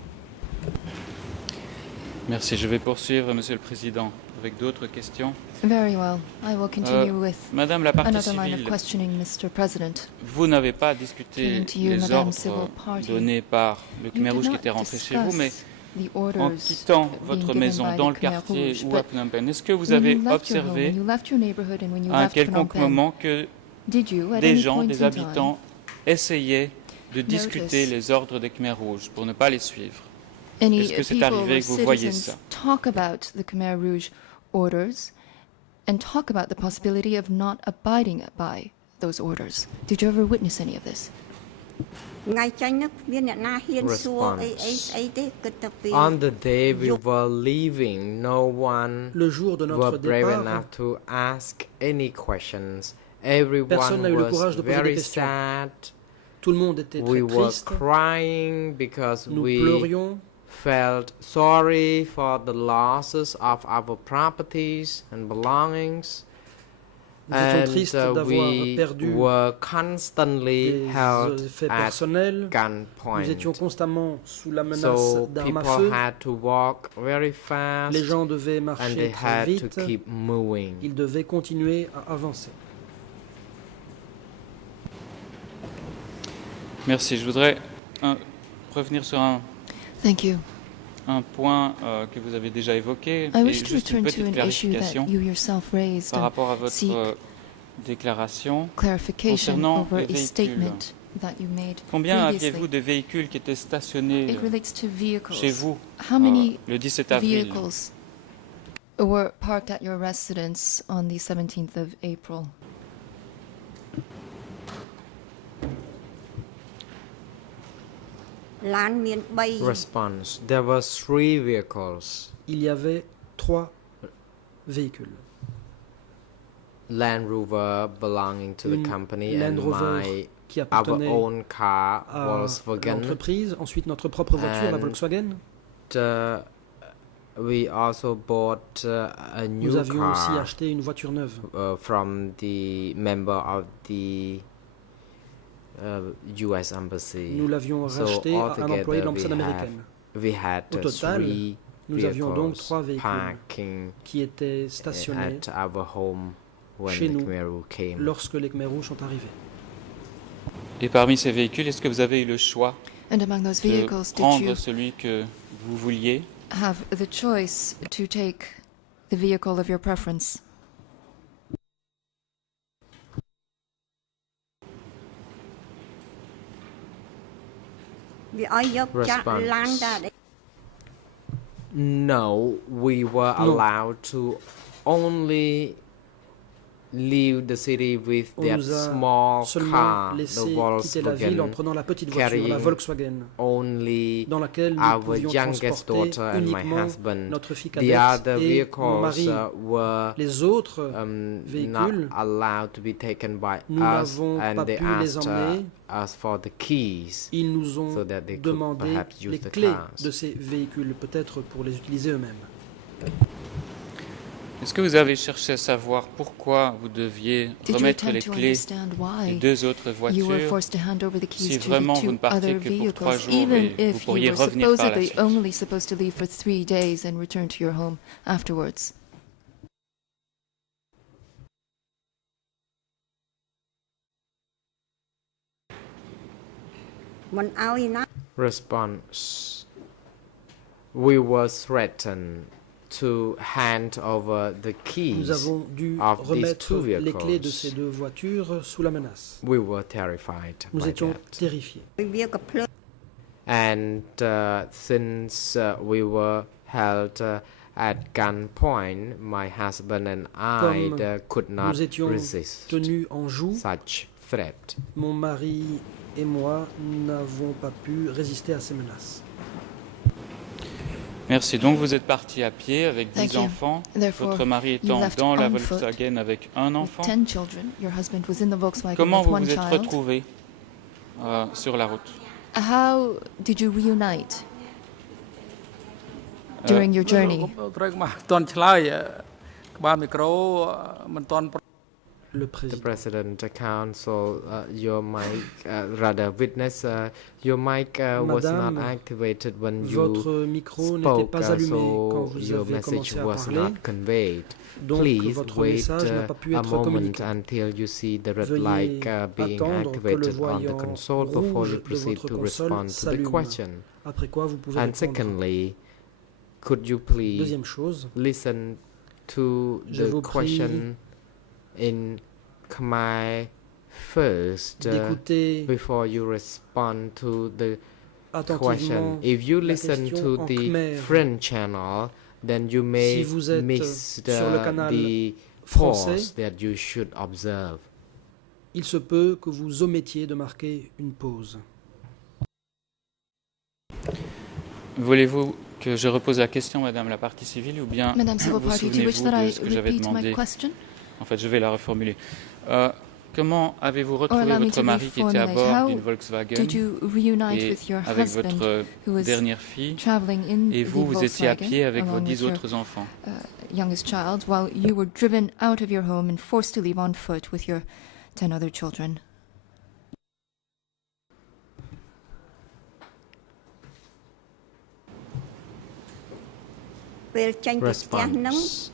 Merci. Je vais poursuivre, Monsieur le Président, avec d'autres questions. Very well. I will continue with Madame la partie another line of civile, questioning, Mr. President. vous n'avez pas discuté Turning to you, les Madame ordres Civil Party. donnés par le You Khmer did Rouge qui not était rentré chez vous, mais discuss the en orders quittant being votre given maison by dans the le Khmer quartier Rouge, ou à but Phnom Penh, est-ce que vous when avez you left your home, observé when you left your neighborhood and when you à un left Phnom quelconque Penh, moment que did you, at des any gens, point des in time, habitants, essayaient de discuter Notice. les ordres des Khmer Rouges pour ne pas les suivre? any Est-ce que c'est people arrivé or que vous voyez citizens ça? talk about the Khmer Rouge orders and talk about the possibility of not abiding by those orders? Did you ever witness any of this? ថ្ងៃចេញនោះគ្មានអ្នកណាហ៊ានសួរអីទេគិតទៅពី On the day we were leaving, no one Le jour de were notre brave départ, enough to ask any questions. Everyone Personne n'a eu le courage was de poser des very questions. sad. tout le monde était We très were triste. crying because Nous we pleurions. felt sorry for the losses of our properties and belongings. Nous étions And tristes d'avoir we perdu were constantly held des effets at personnels. gunpoint. Nous étions constamment sous la menace So d'armes à people feu. had to walk very fast Les gens devaient and marcher they très had to vite. keep moving. Ils devaient continuer à avancer. Merci. Je voudrais revenir sur Thank you. un point que vous avez déjà évoqué I et wish to juste une return to petite an issue that clarification you yourself raised par and rapport à votre seek déclaration. clarification concernant over les a véhicules. statement that you made Combien aviez-vous previously. de véhicules qui étaient stationnés It relates to vehicles. chez vous How many le 17 avril? vehicles were parked at your residence on the 17th of April?ឡានមាន3 Response. There were 3 vehicles. Il y avait 3 véhicules. Land Rover belonging to the Une company Land and Rover qui our appartenait own car, à Volkswagen. l'entreprise. Ensuite, notre propre voiture, la And Volkswagen. We also bought a Nous new avions aussi car acheté une voiture neuve from the member of the U.S. Embassy. Nous l'avions So racheté à un altogether employé de l'ambassade américaine. we had Au total, 3 Nous avions donc vehicles 3 véhicules parking qui étaient stationnés at our home when chez the nous Khmer Rouge came. lorsque les Khmer Rouges sont arrivés. Et parmi ces véhicules, est-ce que vous avez eu le choix And among those de vehicles, did prendre you celui que vous vouliez have the choice to take the vehicle of your preference? វាឲ្យយកចាក់ Response. ឡានដែរ No, we were No. allowed to only leave the city with On that nous a small seulement car, the laissé quitter la ville en Volkswagen, prenant la petite voiture, la carrying Volkswagen, only dans laquelle nous our pouvions youngest transporter daughter and my uniquement husband. notre fille The cadette other et mon vehicles mari. were Les autres not véhicules, allowed to be taken by nous us, n'avons and pas they pu les asked emmener. us for the keys Ils nous ont so that they could demandé perhaps use les the clés cars. de ces véhicules, peut-être pour les utiliser eux-mêmes. Est-ce que vous avez cherché à savoir pourquoi vous deviez Did you remettre les attempt to clés understand des why 2 autres you were voitures forced to hand over the si keys to vraiment the vous ne 2 partiez other que pour 3 vehicles, jours even et vous if you pourriez were revenir par la supposedly suite? only supposed to leave for 3 days and return to your home afterwards?មិនឲ្យណា Response. We were threatened to hand over the Nous keys avons dû of these remettre 2 les clés de vehicles. ces 2 voitures sous la menace. We were terrified Nous by étions that. terrifiés. វាក៏ភ្លើ And since we were held at gunpoint, my husband and I Comme could not Nous étions resist tenus en joue. such threat. Mon mari et moi n'avons pas pu résister à ces menaces. Merci. Donc vous êtes parti à pied avec Thank 10 you. enfants, Therefore, votre mari you étant left dans la on foot Volkswagen avec un With enfant. 10 children, your husband was in the Volkswagen Comment with vous one vous êtes child. retrouvés sur la route? How did you reunite during your journey? ត្រូវមកអត់តន់ឆ្លើយក្បាលមីក្រូមិនតន់ Le The président. President, the Council, your mic, rather witness, your mic was not Madame, activated when you Votre micro n'était spoke, pas allumé quand so vous your avez message commencé à was parler. not conveyed. Donc Please votre wait message n'a pas pu a être moment communiqué. until you see the red Veuillez light being attendre que le activated on the voyant console before you rouge de proceed votre to console respond to the s'allume. question. Après quoi, vous pouvez And répondre. secondly, could you please Deuxième chose, listen to Je the vous prie question in Khmer first d'écouter before you respond to the attentivement question. If you la listen question to en the khmer. French channel, then you may Si vous êtes miss sur le canal the français, pause that you should observe. il se peut que vous omettiez de marquer une pause. Voulez-vous que je repose la question, Madame la partie civile, ou bien Madame Civil vous Party, do you wish souvenez-vous that de I ce que j'avais repeat my demandé? question? En fait, je vais la reformuler. Comment avez-vous Or retrouvé allow me votre to mari qui était à reformulate. bord How d'une Volkswagen did you reunite et with your avec husband votre who was dernière fille, traveling in et the vous, vous étiez à Volkswagen pied avec vos along 10 with your autres enfants? youngest child while you were driven out of your home and forced to leave on foot with your 10 other children? Response.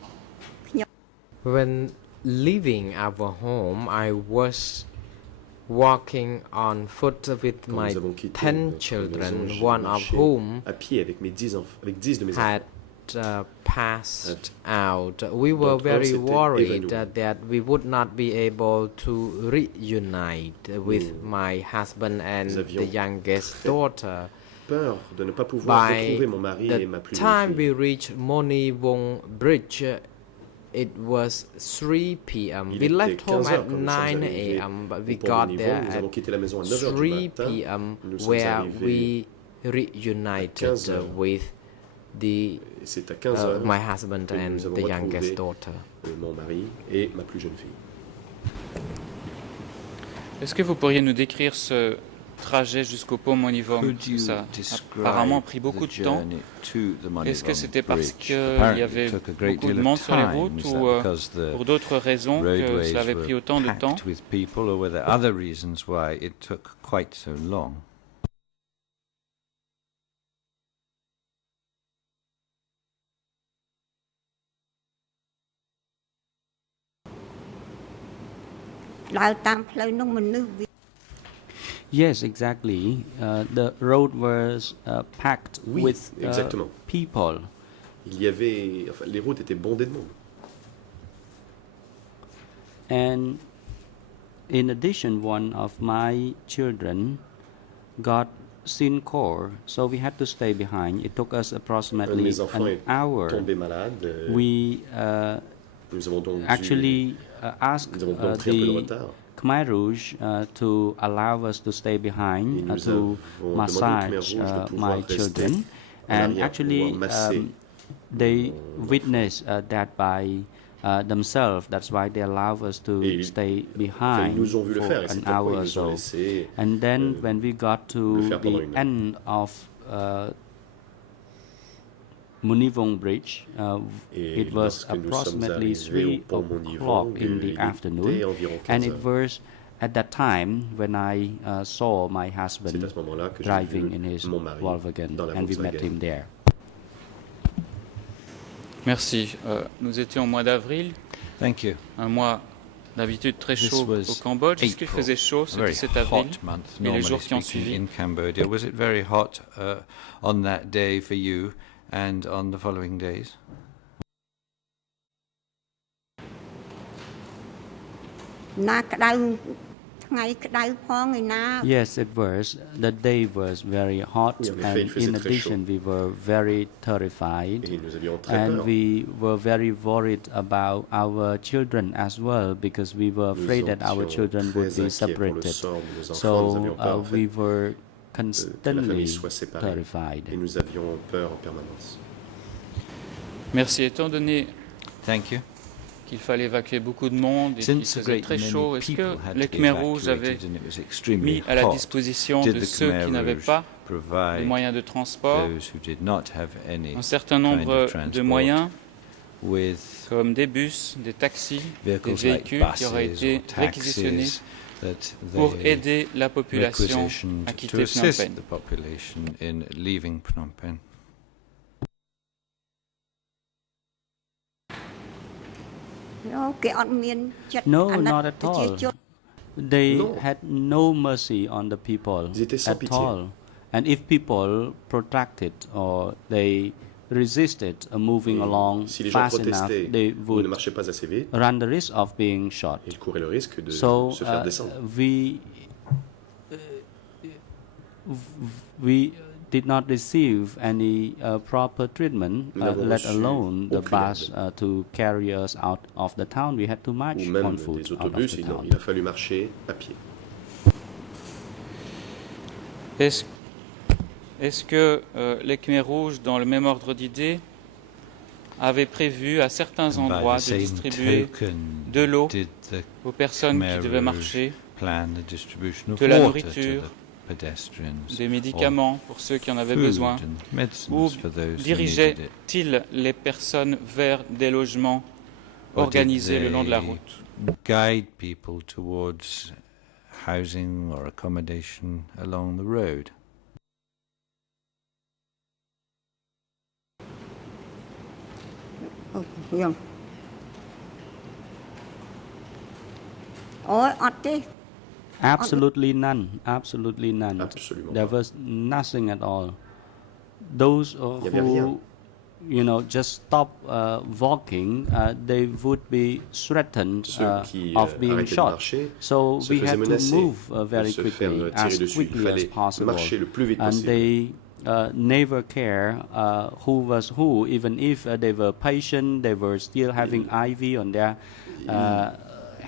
When leaving our home, I was walking on foot with Quand my nous avons quitté 10 notre maison, children, j'ai one of marché whom à pied avec mes 10 enfants, avec 10 de mes had enfants. passed out. We were Donc, very s'était worried évanoui. that we would not be able to reunite with my husband and Nous the avions youngest daughter. Peur de ne pas pouvoir By retrouver mon mari et the ma plus time jeune we fille. reached Moniwong Bridge, it was 3 p.m. Il We était left home 15 heures at quand nous sommes 9 arrivés a.m., but au we pont got de there Nivon. Nous avons at quitté la maison à 9 heures du 3 matin. p.m. Nous sommes where arrivés we reunited 15 heures. with the Et c'est à 15 heures my husband que and nous avons the retrouvé youngest daughter. mon mari et ma plus jeune fille. Est-ce que vous pourriez nous décrire ce trajet jusqu'au pont Monivong? Could you Ça a describe apparemment pris beaucoup the de temps. journey to the Monivong Est-ce que c'était parce Bridge? qu'il y Apparently avait it took a great beaucoup de deal of monde sur les time. routes, Is ou that because the pour d'autres raisons que roadways cela avait were pris autant de temps? packed with people, or were there other reasons why it took quite so long? Yes, exactly. The road was packed Oui, with exactement. people. Il y avait, enfin, les routes étaient bondées de monde. And in addition, one of my children got SYNCOR, so we had to stay behind. It took us Un de approximately mes enfants an est hour. tombé malade. We Nous avons donc actually asked nous avons donc pris un peu de the retard. Khmer Rouge to allow us to stay Et behind nous to avons demandé au Khmer massage Rouge de pouvoir my rester children. en And arrière, actually, pouvoir masser they mon witnessed that by themselves. That's why they allow us to Et stay Enfin, ils behind nous ont vu le for faire et c'est an pourquoi hour ils or nous ont so. laissé And then when we got le to faire pendant the une heure. end of Monivong Bridge, Et it was lorsque nous sommes approximately arrivés au 3 pont o'clock Monivong, in il the était afternoon, environ and 15 it heures. was at that time when I saw my C'est à husband ce moment-là que j'ai driving vu in his mon mari Volkswagen, dans la and we met Volkswagen. him there. Merci. Nous étions au mois d'avril, Thank you. un mois d'habitude très This chaud was au Cambodge. Est-ce qu'il April, faisait chaud a ce very 17 avril hot month, et les normally jours qui ont speaking, suivi? in Cambodia? Was it very hot on that day for you and on the following days? Yes, it was. The day was very hot, Oui, en effet, il and faisait in très addition, we were very terrified, Et nous avions très and peur. we were very worried about our children as well, because we were Nous afraid that our étions children would très be inquiets pour le separated. sort de nos enfants. Nous So avions peur en we fait, were que la famille constantly soit séparée. Et terrified. nous avions peur en permanence. Merci. Étant donné Thank you. qu'il fallait évacuer beaucoup de monde et qu'il Since a faisait great très many chaud, est-ce que people had les to be Khmer Rouges avaient evacuated and it was extremely mis à la hot, disposition did de the ceux Khmer qui n'avaient Rouge pas de provide moyens de transport those who did not have any un certain kind nombre of de transport moyens with comme des bus, des taxis, des vehicles like véhicules qui auraient buses été or réquisitionnés taxis that pour they aider la population requisitioned à to quitter Phnom assist Penh. the population in leaving Phnom Penh. No, not at all. They Non. had no mercy on the people Ils étaient sans at pitié. all. And if people protracted or they resisted moving Et along si les gens fast enough, protestaient they ou ne would marchaient pas assez vite, run the risk of being shot. ils couraient le risque de So se faire descendre. we did not receive any proper treatment, Nous n'avons let reçu alone the aucune bus aide. to carry us out of the town. We had to march Ou on même foot des out of autobus, the town. il a fallu marcher à pied. Est-ce que les Khmers rouges, dans le même ordre d'idées, avaient prévu à certains And by endroits the de same distribuer token, de l'eau did the aux personnes qui Khmer devaient Rouge marcher, plan the distribution of de la water to nourriture, the pedestrians, des médicaments pour ceux qui en avaient food besoin, and medicines ou for those who needed it? dirigeait-il les personnes vers des logements Or did organisés le long de la they route? guide people towards housing or accommodation along the road? Nhầm. Ôi, ọt đi. Absolutely none. Absolutely none. Absolument There pas. was nothing at all. Those Il y avait rien. who, you know, just stop walking, they would be threatened Ceux qui of being arrêtaient de shot. marcher So se we faisaient had to menacer move de very se faire quickly, tirer as dessus. Il quickly as fallait possible. marcher le plus vite And possible. they never care who was who, even if they were patient, they were still having IV on their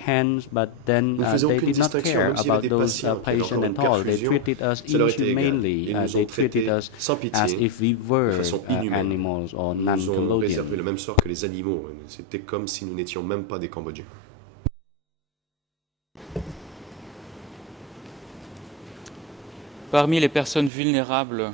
hands, but then Ne faisaient they aucune did not distinction, care même s'il y avait about des those patients qui avaient patients encore at une all. They perfusion, treated us ça leur était égal. inhumanely. Ils nous They ont treated traités us sans as pitié, if we were de façon inhumaine. animals or Ils nous ont réservé non-Cambodians. le même sort que les animaux. C'était comme si nous n'étions même pas des Cambodgiens. Parmi les personnes vulnérables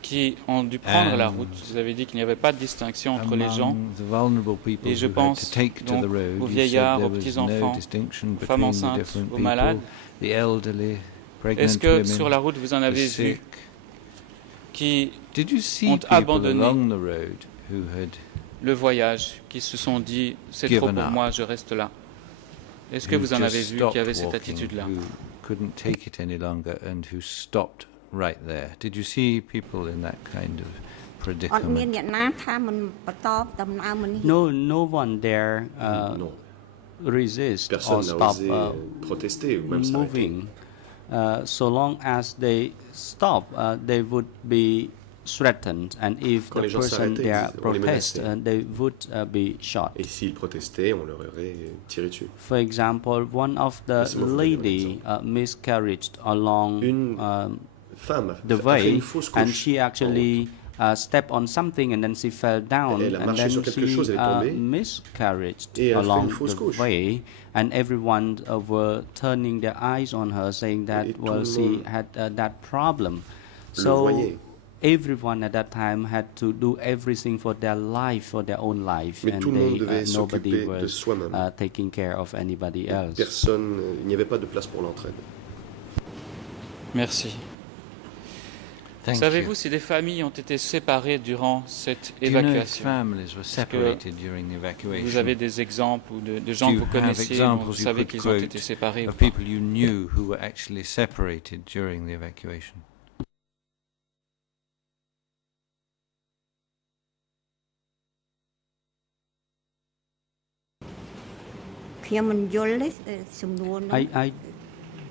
qui ont dû prendre la route, vous avez dit qu'il n'y avait pas de distinction entre les gens, Among the vulnerable people et je who had pense to take to donc the road, aux you said vieillards, there aux was petits-enfants, no distinction aux femmes between the enceintes, different aux people, malades. the elderly, pregnant Est-ce que women, sur la route vous en avez the vu sick. qui Did you see ont people abandonné along the road who had le voyage, qui se sont dit c'est trop Given pour up. moi, je reste là? Est-ce que who vous en avez just vu stopped qui avaient cette walking, attitude-là? who couldn't take it any longer and who stopped right there? Did you see people in that kind of អត់មាន predicament? អ្នកណាថាមិនបន្តដំណើរមកនេះ No one there Non. resist or Personne n'a stop osé protester ou même s'arrêter. moving. So long as they stop, they would be threatened, and if Quand the les gens person s'arrêtaient, there on les protest, menaçait. they would be shot. Et s'ils protestaient, on leur aurait tiré dessus. For example, one of the Laissez-moi vous donner un lady miscarried along Une femme the a fait way, une fausse and couche. she actually stepped on something, and then she fell down, Elle a and marché then sur quelque she chose, elle est tombée, miscarried et elle a fait along une fausse the couche. way, and everyone were turning their eyes on her, saying that Et tout well le she monde had that problem. le So voyait. everyone at that time had to do everything for their life, for their own life, Mais and tout le monde devait nobody s'occuper de was soi-même. taking care of anybody else. Personne, il n'y avait pas de place pour l'entraide. Merci. Thank Savez-vous you. si des familles ont été séparées durant cette Do you know if évacuation? families were separated during the evacuation? Vous avez des exemples ou de gens Do que you vous have connaissiez dont examples vous you savez could qu'ils ont été quote séparés ou of pas? people you knew who were actually separated during the evacuation? I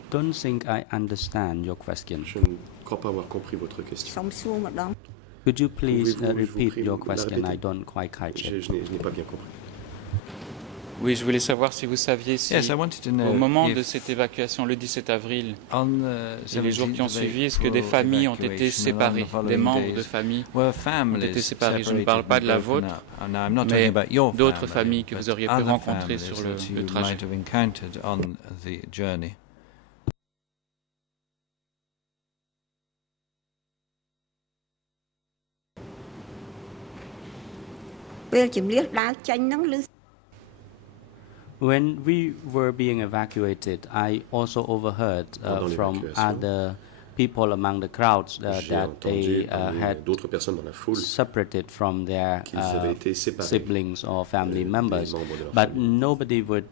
don't think I understand your question. Je ne crois pas avoir compris votre question. Could you please Pouvez-vous, je vous repeat prie, your la question? répéter? I don't quite catch it. Je n'ai pas bien compris. Oui, je voulais savoir si vous saviez si, Yes, I wanted to know au moment if de cette évacuation, le 17 avril, on the et les jours 17th qui ont of suivi, est-ce que April des familles ont été evacuation and on the séparées, des following membres de days, famille were ont families été séparés? Je ne separated parle pas de la and broken vôtre, up? And I'm not mais talking about your d'autres family, familles que but vous auriez pu other rencontrer families sur that le you trajet. might have encountered on the journey. When we were being evacuated, I also overheard Pendant from l'évacuation, other people among the crowds J'ai that entendu they parmi had d'autres personnes dans la foule separated from their qu'ils avaient été séparés siblings or family des members, membres de leur but famille. nobody would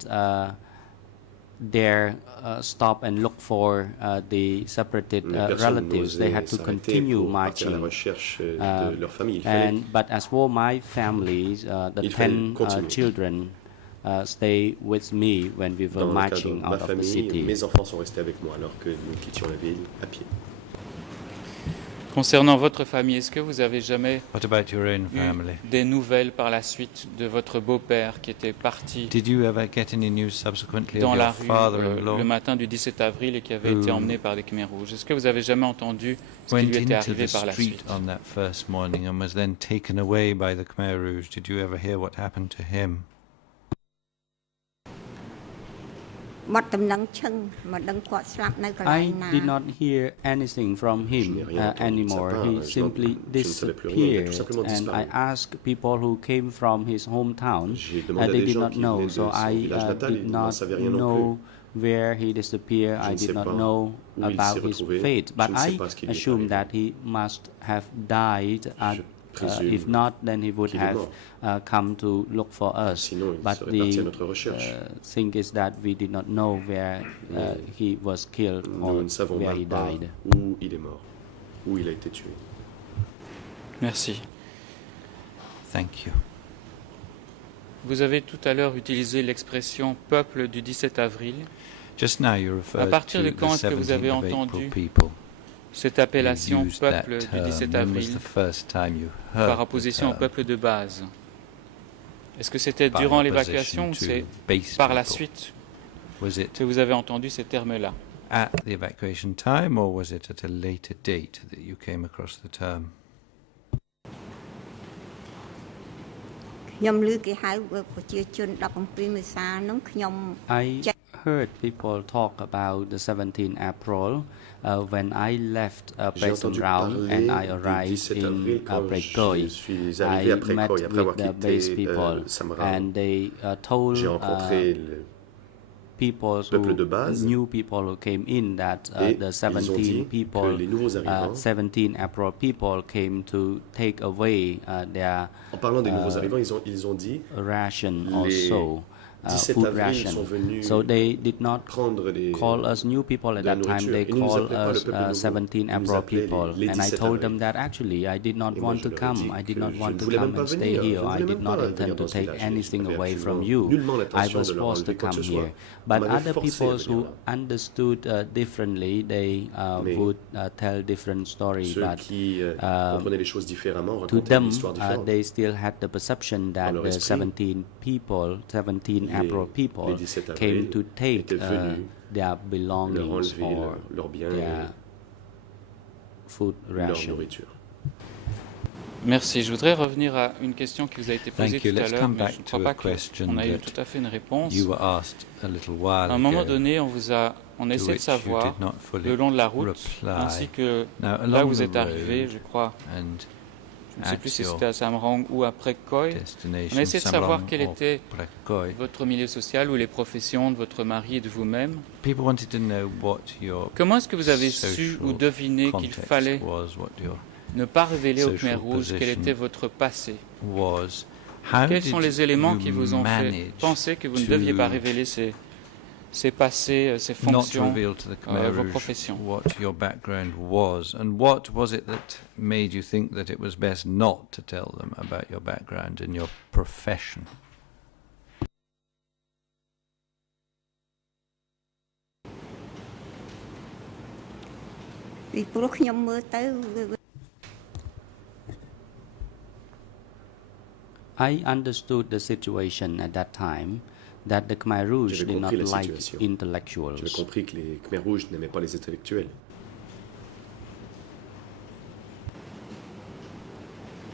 dare stop and look for the separated Mais personne relatives. They n'osait had to s'arrêter continue pour partir à la marching. recherche de leur famille. Il fallait, But as for my family, the Il fallait 10 continuer. children stay with me when we were dans le cadre de marching ma out of the famille, city. mes enfants sont restés avec moi alors que nous quittions la ville à pied. Concernant votre famille, est-ce que vous avez jamais What about your own eu family? des nouvelles par la suite de votre beau-père qui était parti Did you ever get any news subsequently dans of la your rue father-in-law le matin du 17 avril et qui avait été emmené par des Khmers rouges? Est-ce que vous avez jamais entendu ce qui went lui était into arrivé the par la street suite? on that first morning and was then taken away by the Khmer Rouge? Did you ever hear what happened to him? បាត់ដំណឹងឈឹងមិនដឹងគាត់ស្លាប់នៅកន្លែ I ងណា did not hear anything from him Je n'ai rien entendu de sa anymore. part. He Je simply ne savais plus rien. Il a tout disappeared. simplement And I disparu. asked people who came from his hometown, J'ai demandé à they des did gens not qui know. venaient de So son I village natal, did ils n'en not savaient rien non know where he disappeared. Je I ne did sais not pas know où il about s'est his retrouvé. fate. Je But ne sais I pas ce qui lui est assume arrivé. that he must have died. Je présume If not, then he would qu'il est have mort. come to look for us. Sinon, il But serait parti à the notre recherche. thing is that we did not know where he was killed or Nous ne savons where he même pas died. où il est mort, où il a été tué. Merci. Thank you. Vous avez tout à l'heure utilisé l'expression peuple du 17 avril. Just now you À referred partir to de quand the est-ce que vous avez 17th of entendu April people. cette appellation You used that peuple du term. 17 When was avril the first time you heard par the opposition au term? peuple de base? Est-ce que c'était By durant opposition l'évacuation ou to c'est base par la people. suite Was it que vous avez entendu ces termes-là? at the evacuation time, or was it at a later date that you came across the term? ខ្ញុំឮគេហៅប្រជាជន17មេសាហ្នឹងខ្ញុំ I heard people talk about the 17th April when I left J'ai Preson entendu Round parler and I du arrived 17 avril in quand Prekoy. je suis I arrivé à met Prekoy après avoir with the base quitté people Samra. and they told J'ai rencontré le people peuple de base. new people who came in that Et the ils ont dit 17 people, que les nouveaux arrivants, 17 April people came to take away their en parlant des nouveaux arrivants, ils ont dit ration les also. 17 Food avril, ils ration. sont venus So they did not prendre des, call us new people at de la that time. nourriture. They Ils ne nous called appelaient pas le us peuple nouveau. 17 Ils nous April appelaient people. les And I 17 told avril. them that actually I did not Et moi, want je to leur ai come. dit I did que not je want ne to voulais come même pas and stay venir. here. Je ne I voulais did même not pas intend venir to dans ce take village. anything J'avais away from absolument you. nullement I l'intention was de leur forced to enlever quoi que come ce soit. here. On But m'avait other forcé à people who venir là. understood differently, they Mais would tell different stories. Ceux But qui comprenaient les choses différemment to racontaient them, une histoire différente. they still had the perception that leur the esprit, 17 April people les 17 came avril to take étaient venus their leur belongings enlever or leurs biens their food et leur ration. nourriture. Merci. Je voudrais revenir à une question qui vous a été posée Thank you. tout à Let's l'heure, come mais back je ne to crois a pas question qu'on a eu that tout à fait une réponse. you were asked a little while À un moment ago, donné, on to essaie de which you savoir did not fully le long de la route, reply. ainsi que Now, là along où vous the êtes arrivé, road je crois, and je ne sais plus at si your c'était à Samrang ou à Prekoy, destination, on a essayé de savoir Samrang quel or était Prekoy, votre milieu social ou les professions de votre mari et de vous-même. people wanted to know what your Comment est-ce que vous avez su social ou deviné qu'il context fallait was, what your ne pas révéler au social Khmer Rouge quel position était votre passé? was. How Quels did sont les éléments you qui vous ont fait manage penser que vous ne to deviez pas révéler ces passés, ces not to fonctions, reveal to the Khmer vos Rouge professions? what your background was, and what was it that made you think that it was best not to tell them about your background and your profession?ពីព្រោះខ្ញុំមើលទៅ I understood the situation at that time that the Khmer Rouge J'avais did not compris la like situation. intellectuals. J'avais compris que les Khmer Rouges n'aimaient pas les intellectuels.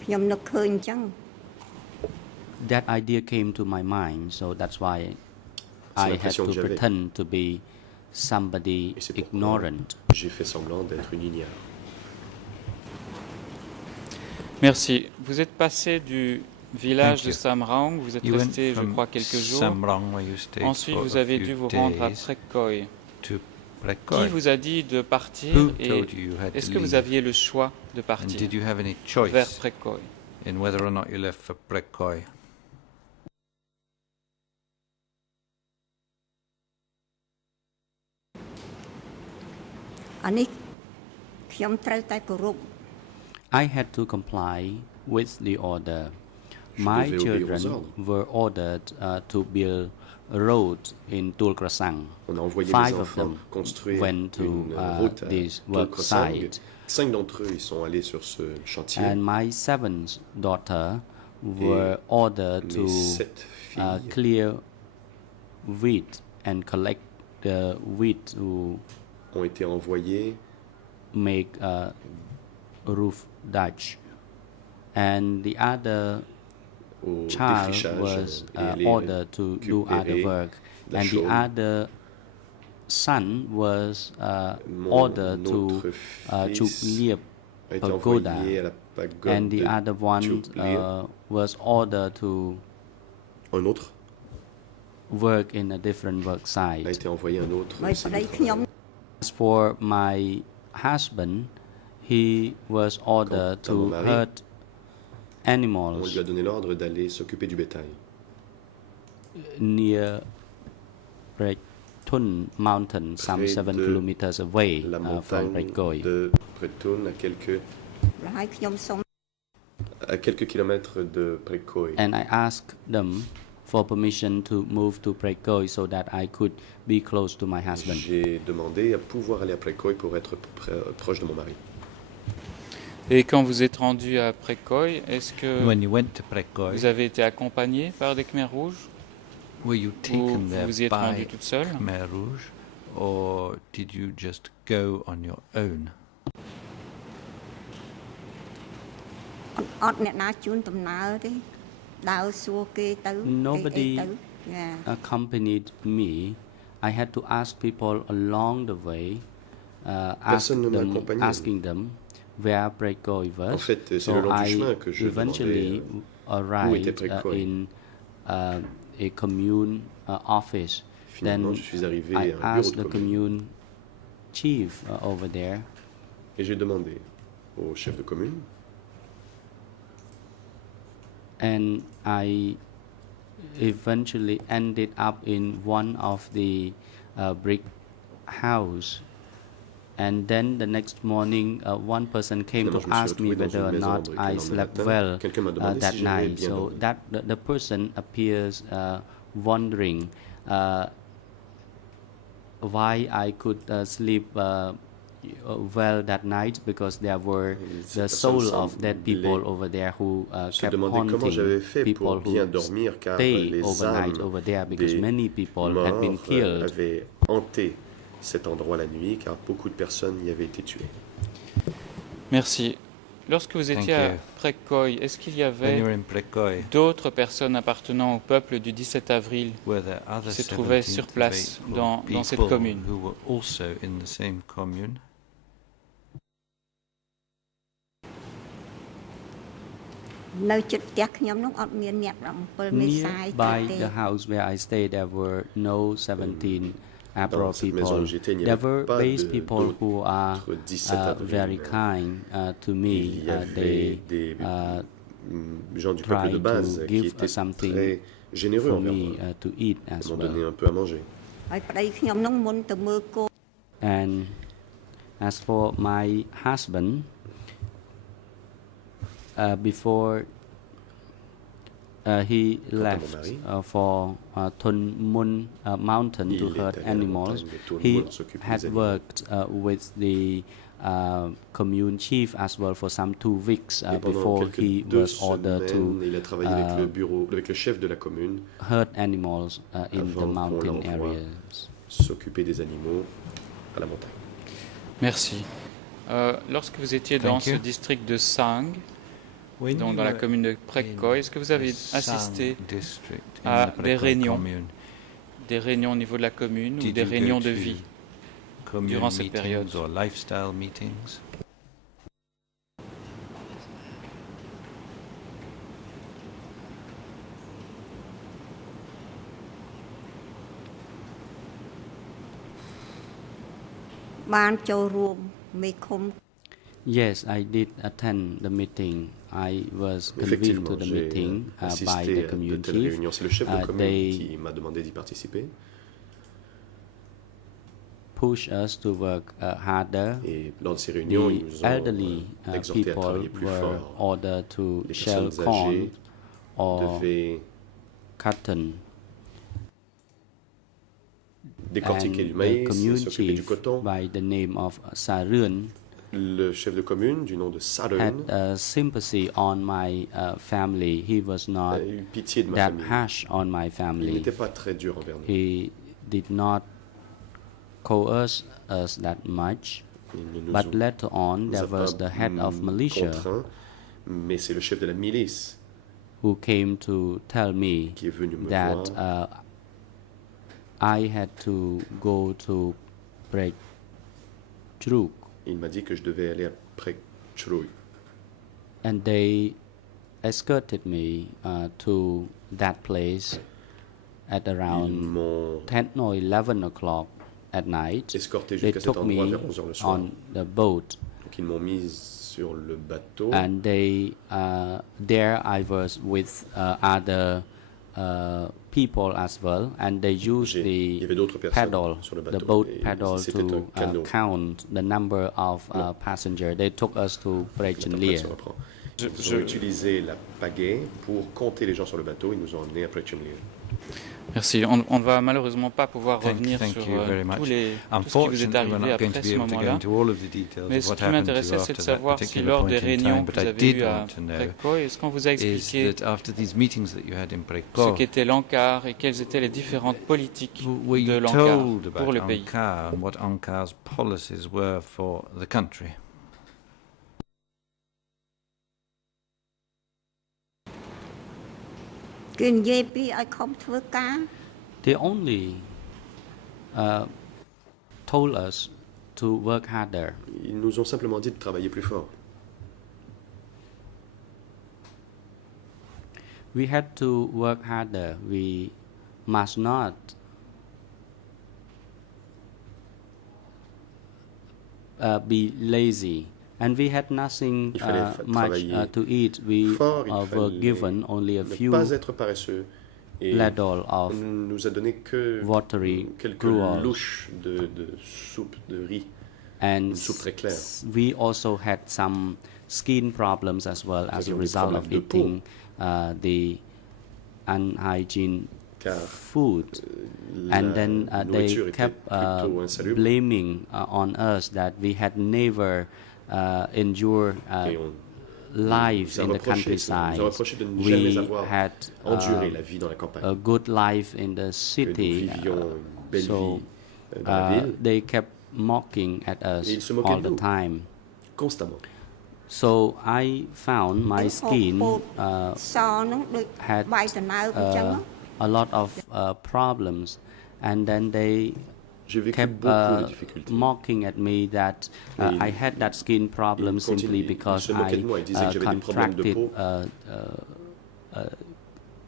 ខ្ញុំនឹកឃើញអញ្ចឹង That idea came to my mind, so that's why I had l'impression to que j'avais. pretend to be somebody Et c'est pourquoi ignorant. j'ai fait semblant d'être une ignare. Merci. Vous êtes passé du village Thank de you. Samrang, vous êtes You went resté, je from crois, quelques jours. Samrang, where you stayed Ensuite, for vous a avez few dû vous rendre à days, Prekoy. to Qui Prekoy. vous a dit de partir Who et told you you had est-ce to que vous leave? aviez le choix de And partir did you have any vers choice Prekoy? in whether or not you left for Prekoy?អានេះខ្ញុំត្រូវតែគោរព I had to comply with the order. my devais obéir aux children ordres. were ordered to build a road in Tulkrasang. On a envoyé 5 mes of enfants them construire went to une route à this work Tulkrasang. site. 5 d'entre eux ils sont allés sur ce chantier. And my 7th daughter were ordered to Mes 7 filles clear wheat and collect the wheat to ont été envoyées make a roof thatch. And the other au child défrichage was et aller ordered to do other récupérer work. la And the chaume. other son was Mon ordered to autre fils Chuliep a été Pagoda. envoyé à la pagode And the de other one Chuliep. was ordered to Un autre work in a different work a site. été envoyé un autre ហើយ site ប្តី de ខ្ញុំ travail. As for my husband, he was ordered Quant à mon to mari, hurt On animals lui a donné l'ordre d'aller s'occuper du bétail near Pretun Mountain, some Près 7 de kilometers away la from montagne Pretgoy. de Pretun à quelques ហើយខ្ញុំសូម kilomètres de Précoy. And I asked them for permission to move to Pretgoy so that I could be close to my husband. J'ai demandé à pouvoir aller à Précoy pour être proche de mon mari. Et quand vous êtes rendu à Précoy, est-ce que When you went to Précoy, vous avez été accompagné par des Khmers rouges were you ou taken vous there vous y êtes rendu by toute seule? Khmer Rouge, or did you just go on your own? អត់អ្នកណាជួនដំណើរទេដើរសួរគេទៅគេអី Nobody ទៅចា accompanied me. I had to ask people along the way, Personne ne m'a accompagné. asking them where Pretgoy was. En fait, c'est So le long du I chemin que je eventually demandais, arrived était Pretgoy. in a commune office. Then Finalement, je suis arrivé I à un bureau asked de the commune commune chief over there, et j'ai demandé au chef de commune and I eventually ended up in one of the brick house. And then the next morning, one person came to Finalement, je me suis ask me retrouvé dans whether une or maison en not briques le I lendemain slept matin. well Quelqu'un m'a demandé that si j'avais night. bien So dormi. that the person appears wondering why I could sleep well that night, because there were the Cette soul personne of dead people semblait over there who se kept demander comment j'avais haunting fait people pour bien who dormir, car stay les overnight âmes over there, because des many people had been morts killed. avaient hanté cet endroit la nuit, car beaucoup de personnes y avaient été tuées. Merci. Lorsque vous étiez à you. Précoy, est-ce qu'il y When you avait were in Précoy, d'autres personnes appartenant au peuple du 17 avril were there other qui se trouvaient 17th sur of place April dans cette people commune? who were also in the same commune?នៅចិត្តផ្ទះខ្ញុំនោះអត់មានអ្នក7មេសាយទេ Nearby the house where I stayed, there were no 17 April Dans cette maison people. où j'étais, il n'y There avait were pas base de- people who are d'autres 17 avril. very kind to me. Il y avait They des gens du try peuple de base to qui give étaient something très généreux for envers me moi. to eat Ils as m'ont donné well. un peu à manger. ហើយប្តីខ្ញុំនោះមុនទៅមើលគោ And as for my husband, before he mon left mari, for Thun Mun mountain to il est hurt allé à la animals, montagne de Thun he Mun s'occuper des had animaux. worked with the commune chief as well for some 2 weeks Et pendant before quelques he 2 was ordered to semaines, il a travaillé avec le bureau, avec le chef de la commune, hurt animals in Avant the qu'on mountain l'envoie. areas. s'occuper des animaux à la montagne. Merci. Lorsque vous étiez dans Thank ce you. district de Sang, When donc you dans la were commune de Précoy, in est-ce que vous avez the assisté Sang district in à the des Précoy réunions, commune? au niveau de la commune ou Did des you go réunions de to vie commune durant cette meetings période? or lifestyle meetings?បានចូលរួមមេឃុំ Yes, I did attend the meeting. I was convened to Effectivement, the j'ai meeting by assisté the à de commune telles chief. réunions. C'est le chef de commune They qui m'a demandé d'y participer. push us to work harder. Et lors de ces réunions, ils The nous ont elderly exhorté à people travailler plus were fort. ordered to Les shell personnes corn âgées or devait cotton, décortiquer and du the maïs, commune s'occuper du chief coton. by the name of Sarun Le chef de commune, du nom de had Sarun, sympathy on my family. He was not a eu pitié de ma that famille. harsh on my Il family. n'était pas très dur envers nous. He did not coerce us that much, Il ne nous but later on nous there a was pas the head of militia contraints, mais c'est le chef de la milice who came to tell me qui est venu me that voir. I had to go to Prechtruk, Il m'a dit que je devais aller à Prechtruk. and they escorted me to that place at Ils around m'ont 10 or 11 o'clock at night. escorté They jusqu'à cet took endroit me vers 11 heures le soir. on the boat, Donc ils m'ont mis sur le bateau. and they there I was with other people as well, and they used Il y the avait d'autres personnes paddle, sur le the bateau. boat Et paddle c'était un to canot. count the number of passengers. They took us to Brechenlier. L'interprète se reprend. Ils ont utilisé la pagaie pour compter les gens sur le bateau. Ils nous ont emmenés à Brechenlier. Merci. On ne va malheureusement pas pouvoir Thank revenir you sur very much. tout ce qui vous est Unfortunately, we're arrivé not going après to ce be able to go moment-là. into all of the details Mais of ce what qui happened to you m'intéressait, c'est after de that savoir si particular lors point des in time. réunions que But vous I avez did eues à want to know Preko, est-ce qu'on vous a is expliqué that after these meetings that you had in ce Preko, qu'était l'ANCAR et quelles étaient les différentes politiques were de you l'ANCAR told pour about le pays? Ankar and what Ankar's policies were for the country?គេនិយាយពីឲ្យខំធ្វើការ They only told us to work harder. Ils nous ont simplement dit de travailler plus fort. We had to work harder. We must not be lazy. And we had nothing Il fallait much travailler to eat. We fort, il were fallait given only a ne few pas être paresseux. Et ladle of on nous a donné que watery quelques gruel. louches de soupe de riz. And Une soupe très claire. we also had some skin problems as well as a avions des result of problèmes de peau. eating the unhygiene Car food. And then they nourriture était kept plutôt insalubre. blaming on us that we had never endured Et on life nous a in the reproché- countryside. nous a reproché de ne jamais We avoir had enduré la vie dans la campagne. a good life in the Que nous city. vivions une belle So vie dans la ville. they kept mocking at us Et ils se moquaient all de the nous. time. Constamment. So I found my skin សហ្នឹងដូច had បាយដំណើរអញ្ចឹង a lot of problems, and then they J'ai vécu kept beaucoup de difficultés. mocking at me that Et I had that skin problem ils simply continuaient- because ils se moquaient I de moi, ils disaient que j'avais des problèmes de contracted peau.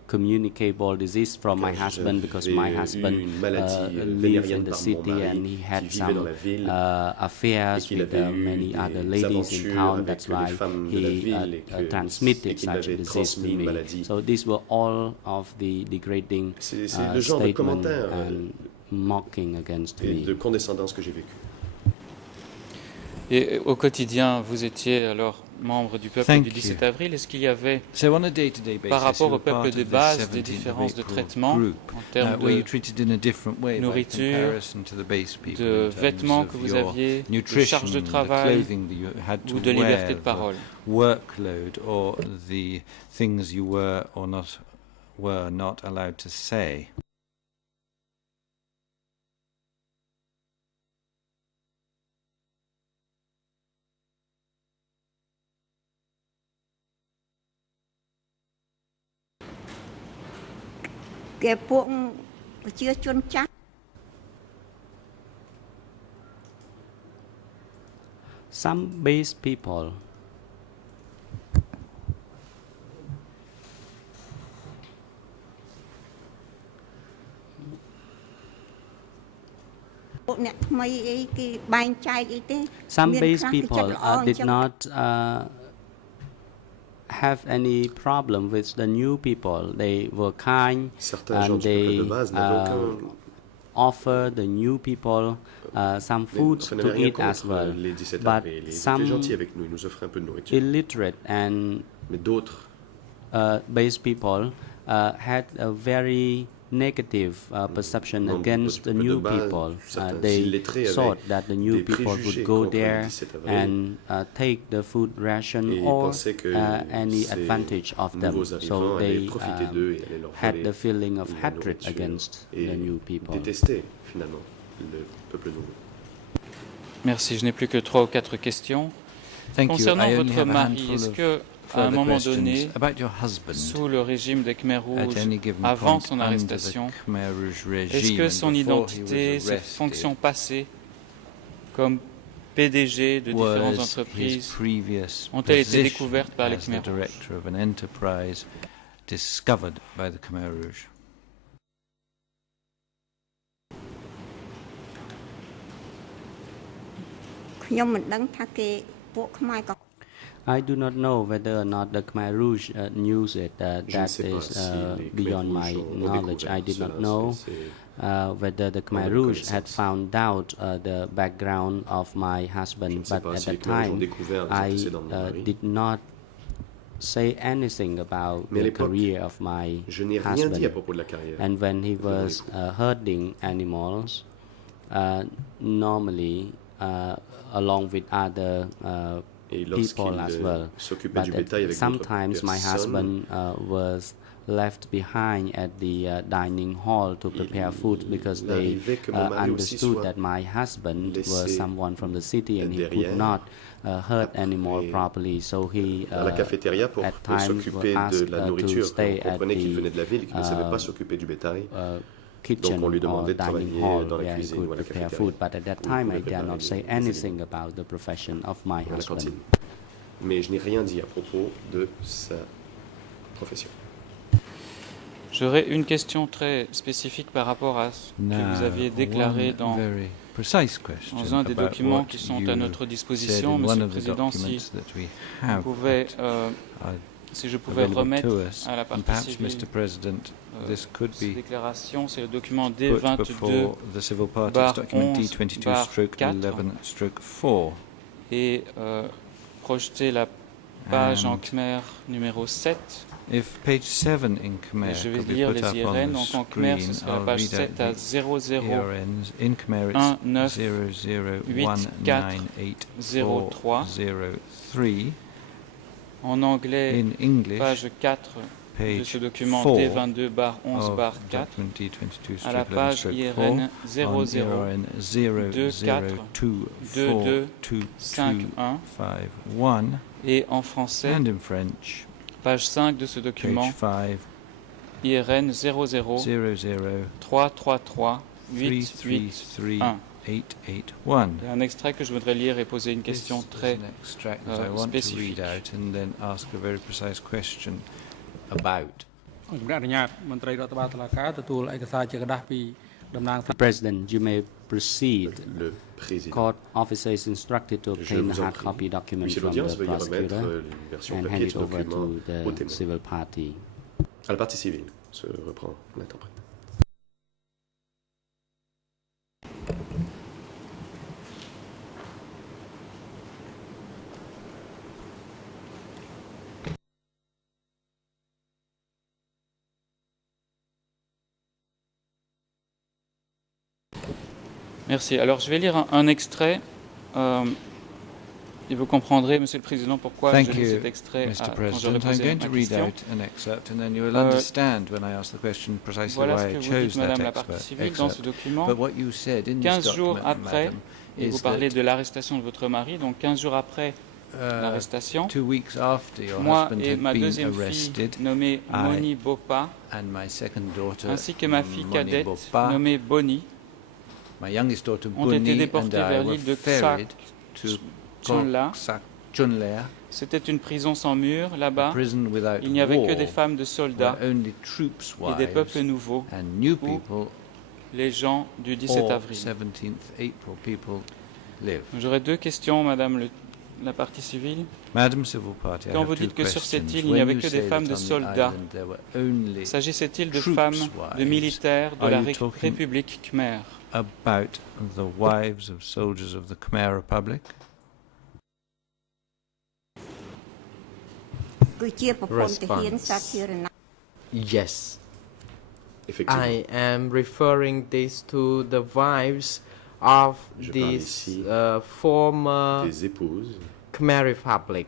communicable disease from my Car husband because my j'avais eu husband une maladie, lived vénérienne in the par mon city mari and he had qui vivait dans la some ville affairs et qu'il with avait eu many des other ladies in aventures town. avec That's les why femmes de la he ville et et transmitted qu'il such m'avait disease to transmis une me. maladie. So these were all of the degrading C'est le genre de statement commentaires and mocking against et me. de condescendance que j'ai vécu. Et au quotidien, vous étiez alors membre du peuple Thank du 17 you. avril. Est-ce qu'il y avait, So on a day-to-day basis, par rapport you au were peuple part de of the base, des 17th of différences de April traitement group, en termes were you de treated in a different way by nourriture, comparison to the base people de in terms vêtements of que vous your aviez, de nutrition, charges de the travail clothing that you had to ou de liberté wear, de parole? the workload, or the things you were or were not allowed to say?គេពួកប្រជាជនចាស់ Some base people Some base people did not have any problem with the new people. They were kind and they offer the new people some foods to eat as well. But some illiterate and based people had a very negative perception against the new people. They thought that the new people would go there and take the food ration or any advantage of them. So they had the feeling of hatred against the new people. Merci, je n'ai plus que 3 ou 4 questions. Concernant votre mari, est-ce que à un moment donné, sous le régime des Khmers rouges, avant son arrestation, est-ce que son identité, ses fonctions passées comme PDG de différentes entreprises ont-elles été découvertes par les Khmers rouges? I do not know whether or not the Khmer Rouge knew it. That is beyond my knowledge. I did not know whether the Khmer Rouge had found out the background of my husband, but at that time I did not say anything about the career of my husband. And when he was herding animals, normally along with other people as well. But sometimes my husband was left behind at the dining hall to prepare food because they understood that my husband was someone from the city and he could not herd anymore properly. So he at times was asked to stay at the kitchen or dining hall where he could prepare food, but at that time I dare not say anything about the profession of my husband. Mais je n'ai rien dit à propos de sa profession. J'aurais une question très spécifique par rapport à ce que vous aviez déclaré dans un des documents qui sont à notre disposition, Monsieur le Président, si je pouvais remettre à la partie civile cette déclaration, c'est le document D22/11/4 et projeter la page en Khmer numéro 7. If page 7 in Khmer je vais could be lire put les up IRN, on the donc en Khmer ce screen, sera la I'll page read 7 à out the IRNs. In Khmer it's 00198403. En anglais, in English, page 4 de ce document D22/11/4 à la page IRN 00242251 et en français, page 5 de ce document IRN 003338881. Il y a un extrait que je voudrais lire et poser une question très spécifique. President, you may proceed. Court officer is instructed to obtain a hard copy document from the prosecutor and hand it over to the civil party. À la partie civile se reprend l'interprète. Merci. Alors, je vais lire un extrait. Et vous comprendrez, Monsieur le Président, pourquoi je lis cet extrait quand j'aurai posé ma question. Voilà ce que vous dites, Madame la partie civile, dans ce document. 15 jours après, et vous parlez de l'arrestation de votre mari, donc 15 jours après l'arrestation, moi et ma deuxième fille, nommée Moni Bopa, ainsi que ma fille cadette, nommée Bonnie, ont été déportés vers l'île de Ksak Chonla. C'était une prison sans murs. Là-bas, il n'y avait que des femmes de soldats et des peuples nouveaux, ou les gens du 17 avril. J'aurais 2 questions, Madame la partie civile. Quand vous dites que sur cette île, il n'y avait que des femmes de soldats, s'agissait-il de femmes, de militaires de la République Khmer? About the wives of soldiers of the Khmer Republic? Response. Yes. I am referring this to the wives of these former Khmer Republic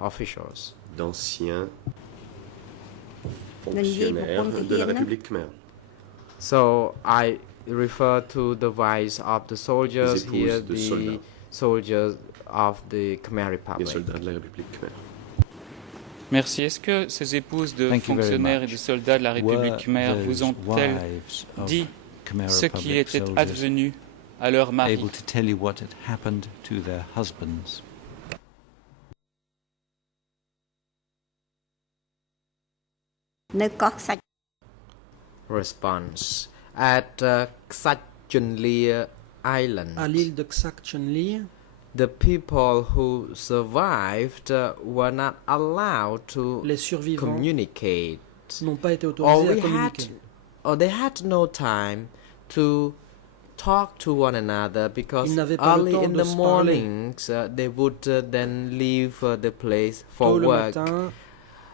officials. D'anciens fonctionnaires de la République Khmer. So I refer to the wives of the soldiers here, the soldiers of the Khmer Republic. Les soldats de la République Khmer. Merci. Est-ce que ces épouses de fonctionnaires et de soldats de la République Khmer vous ont-elles dit ce qu'il était advenu à leur mari? Able to tell you what had happened to their husbands? Response. At Ksak Chunlia Island, à l'île de Ksak Chunlia, the people who survived were not allowed to communicate. N'ont pas été autorisés à communiquer. Or they had no time to talk to one another because early in the mornings they would then leave the place for work,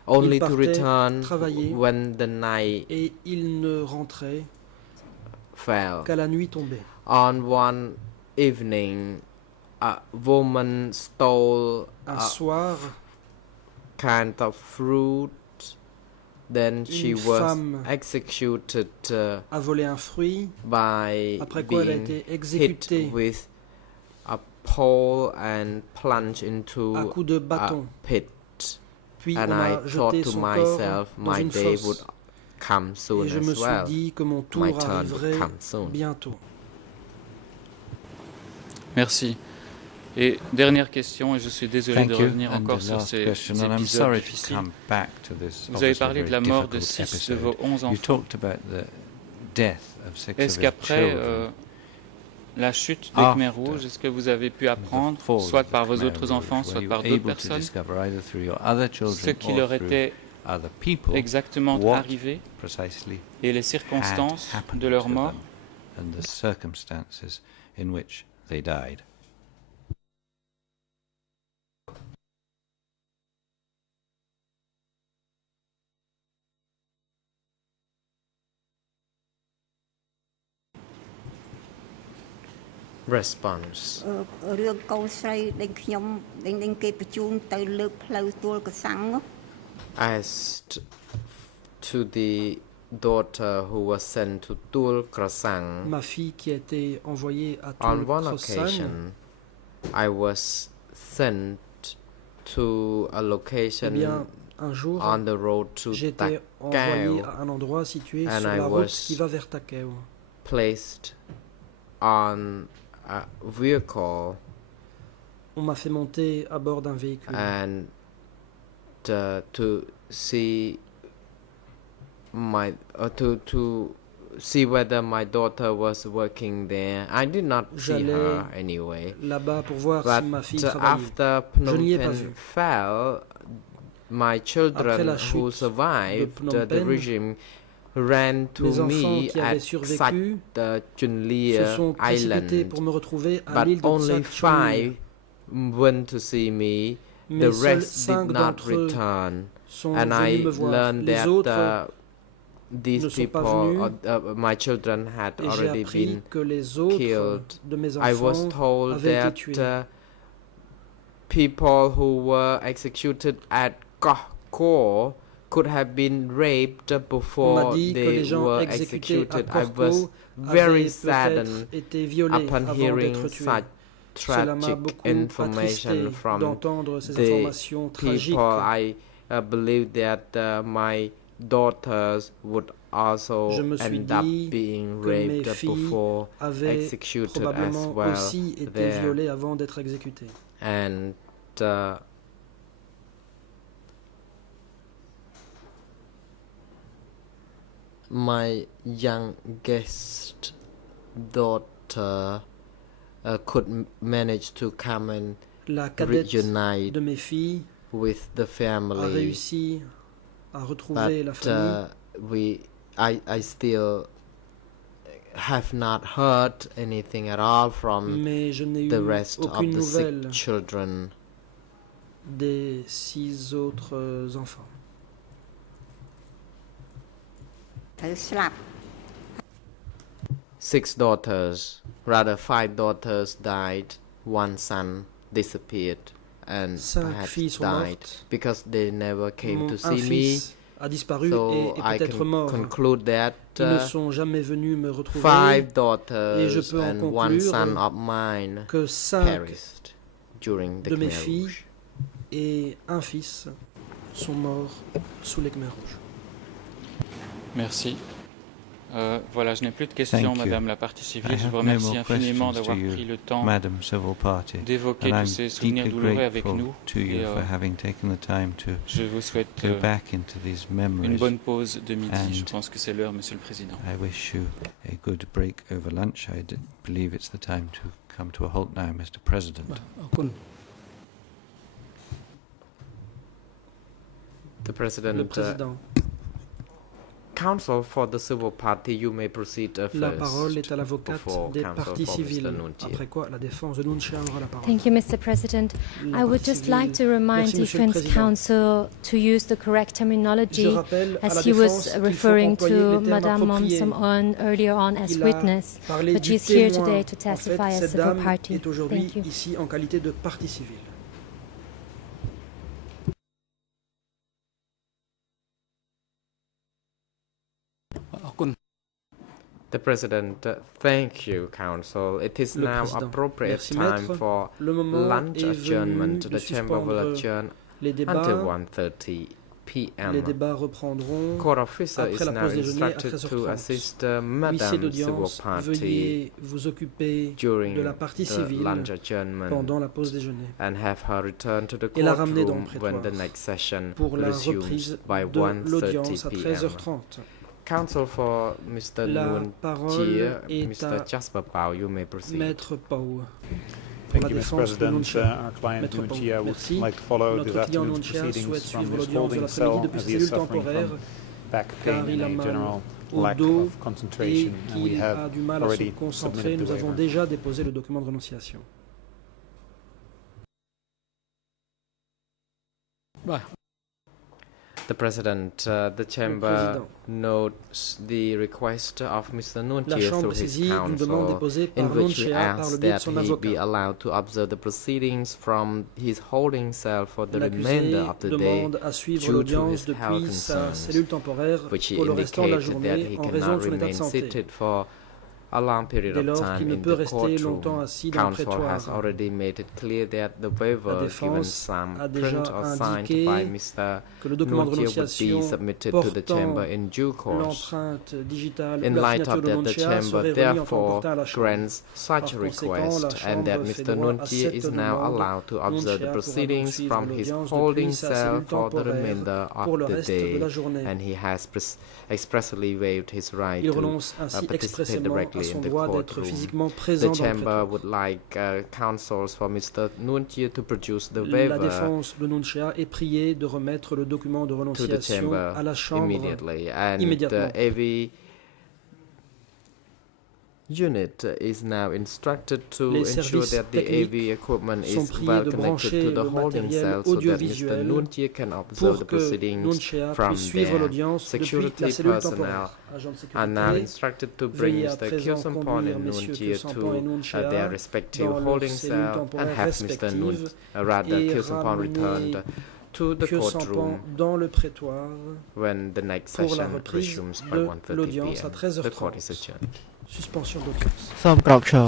only to return when the night et ils ne rentraient fell. Qu'à la nuit tombée. On one evening, a woman stole un soir, kind of fruit. Then she was executed a volé un fruit, by après quoi elle a été exécutée hit with a pole and plunged into à coups de bâton. A pit. Puis and on I a thought jeté to son myself, corps dans my une day fosse. would come soon Et je me as suis well. dit que mon tour My turn would arriverait come soon. bientôt. Merci. Et dernière question, et je suis désolé de revenir encore sur ces épisodes difficiles. Vous avez parlé de la mort de 6 de vos 11 enfants. Est-ce qu'après la chute des Khmers rouges, est-ce que vous avez pu apprendre, soit par vos autres enfants, soit par d'autres personnes, ce qui leur était exactement arrivé et les circonstances de leur mort? Response. រឿងកូនស្រីដែលខ្ញុំដែលគេបញ្ជូនទៅលើកផ្លូវទួលកសាំង As to the daughter who was sent to Tul Krasang. Ma fille qui a été envoyée à Tul On one occasion, I was sent to a location un jour, on the road to j'étais envoyé à un endroit situé sur la route qui va vers Takeo. Placed on a vehicle. On m'a fait monter à bord d'un véhicule. And to see my to see whether my daughter was working there. I did not see her anyway. Là-bas pour voir but si ma fille travaillait. After Phnom Penh fell, my children who survived the regime ran to me at Ksak Chunlia Island, but only 5 went to see me. The rest did not return, and I learned that these people, my children, had already been killed. I was told that people who were executed at Koh could have been raped before they were executed. I was very saddened upon hearing such tragic information from the people. I believe that my daughters would also end up being raped before executed as well there. And my youngest daughter could manage to come and reunite de mes filles with the family. A réussi à retrouver la famille. I still have not heard anything at all from the rest of the sick children. des 6 autres enfants. 6 daughters, rather 5 daughters died, 1 son disappeared and perhaps died because they never came to see me. A disparu so et peut-être mort. Conclude that, Ils ne sont jamais venus me retrouver. 5 daughters et je peux en and 1 son of mine que 5 perished during the de mes Khmer filles Rouge. Et un fils sont morts sous les Khmer Rouges. Merci. Voilà, je n'ai plus de questions, Madame la partie civile. Je vous remercie infiniment d'avoir pris le temps d'évoquer tous ces souvenirs douloureux avec nous. Et, je vous souhaite une bonne pause de midi. Je pense que c'est l'heure, Monsieur le Président. I wish you a good break over lunch. I believe it's the time to come to a halt now, Mr. President. The President, le président. Counsel for the civil party, you may proceed first. La parole est à l'avocate des partis civils. Après quoi, la défense de Nuon Chea aura la parole. Thank you, Mr. President. I would just like to remind defense counsel to use the correct terminology as he was referring to Madame Mom Som-on earlier on as witness, but she's here today to testify as civil party. Est aujourd'hui ici en qualité de partie civile. The President, thank you, Counsel. It is now appropriate time for lunch adjournment. The Chamber will adjourn until 1:30 p.m. Les débats reprendront Court officer après is la now pause déjeuner à instructed 13h30. to assist Huissier Madame Civil d'audience, Party veuillez vous occuper during de la partie the civile lunch adjournment pendant la pause déjeuner and have her return to the et la ramener dans le courtroom when prétoire the next session pour la resumes reprise by de 1:30 l'audience à p.m. 13h30. Counsel for Mr. La Nuon parole Chea, est Mr. à Jasper Pao, you may proceed. Maître Pau. Thank you, Mr. President. Our client Nuon Chea would like to follow this afternoon's proceedings from his holding cell as he is suffering from back pain and a general lack of concentration, and we have already submitted the Nous avons waiver. déjà déposé le document de renonciation. The President, the Chamber notes the request of Mr. Nuon Chea through his counsel, in which he asks that he be allowed to observe the proceedings from his holding cell for the remainder of the day due to his health concerns, which he indicated that he cannot remain seated for a long period of time in the courtroom. Counsel has already made it clear that the waiver given some print or signed by Mr. Nuon Chea would be submitted to the Chamber in due course. In light of that, the Chamber therefore grants such a request, and that Mr. Nuon Chea is now allowed to observe the proceedings from his holding cell for the remainder of the day, and he has expressly waived his right to participate directly in the courtroom. The Chamber would like counsels for Mr. Nuon Chea to produce the waiver La défense de Nuon Chea est priée de remettre le document de to the renonciation Chamber à la Chambre immediately, and immédiatement. AV unit is now instructed to ensure that the AV equipment is well connected to the holding cell so that Mr. Nuon Chea can observe the proceedings from there. Security personnel are now instructed to bring Mr. Kyo Sampon and Nuon Chea to their respective holding cell and have Mr. Kyo Sampon returned to the courtroom when the next session resumes by 1:30 p.m. The court is adjourned. Suspension d'audience. សូមក្រោកឈរ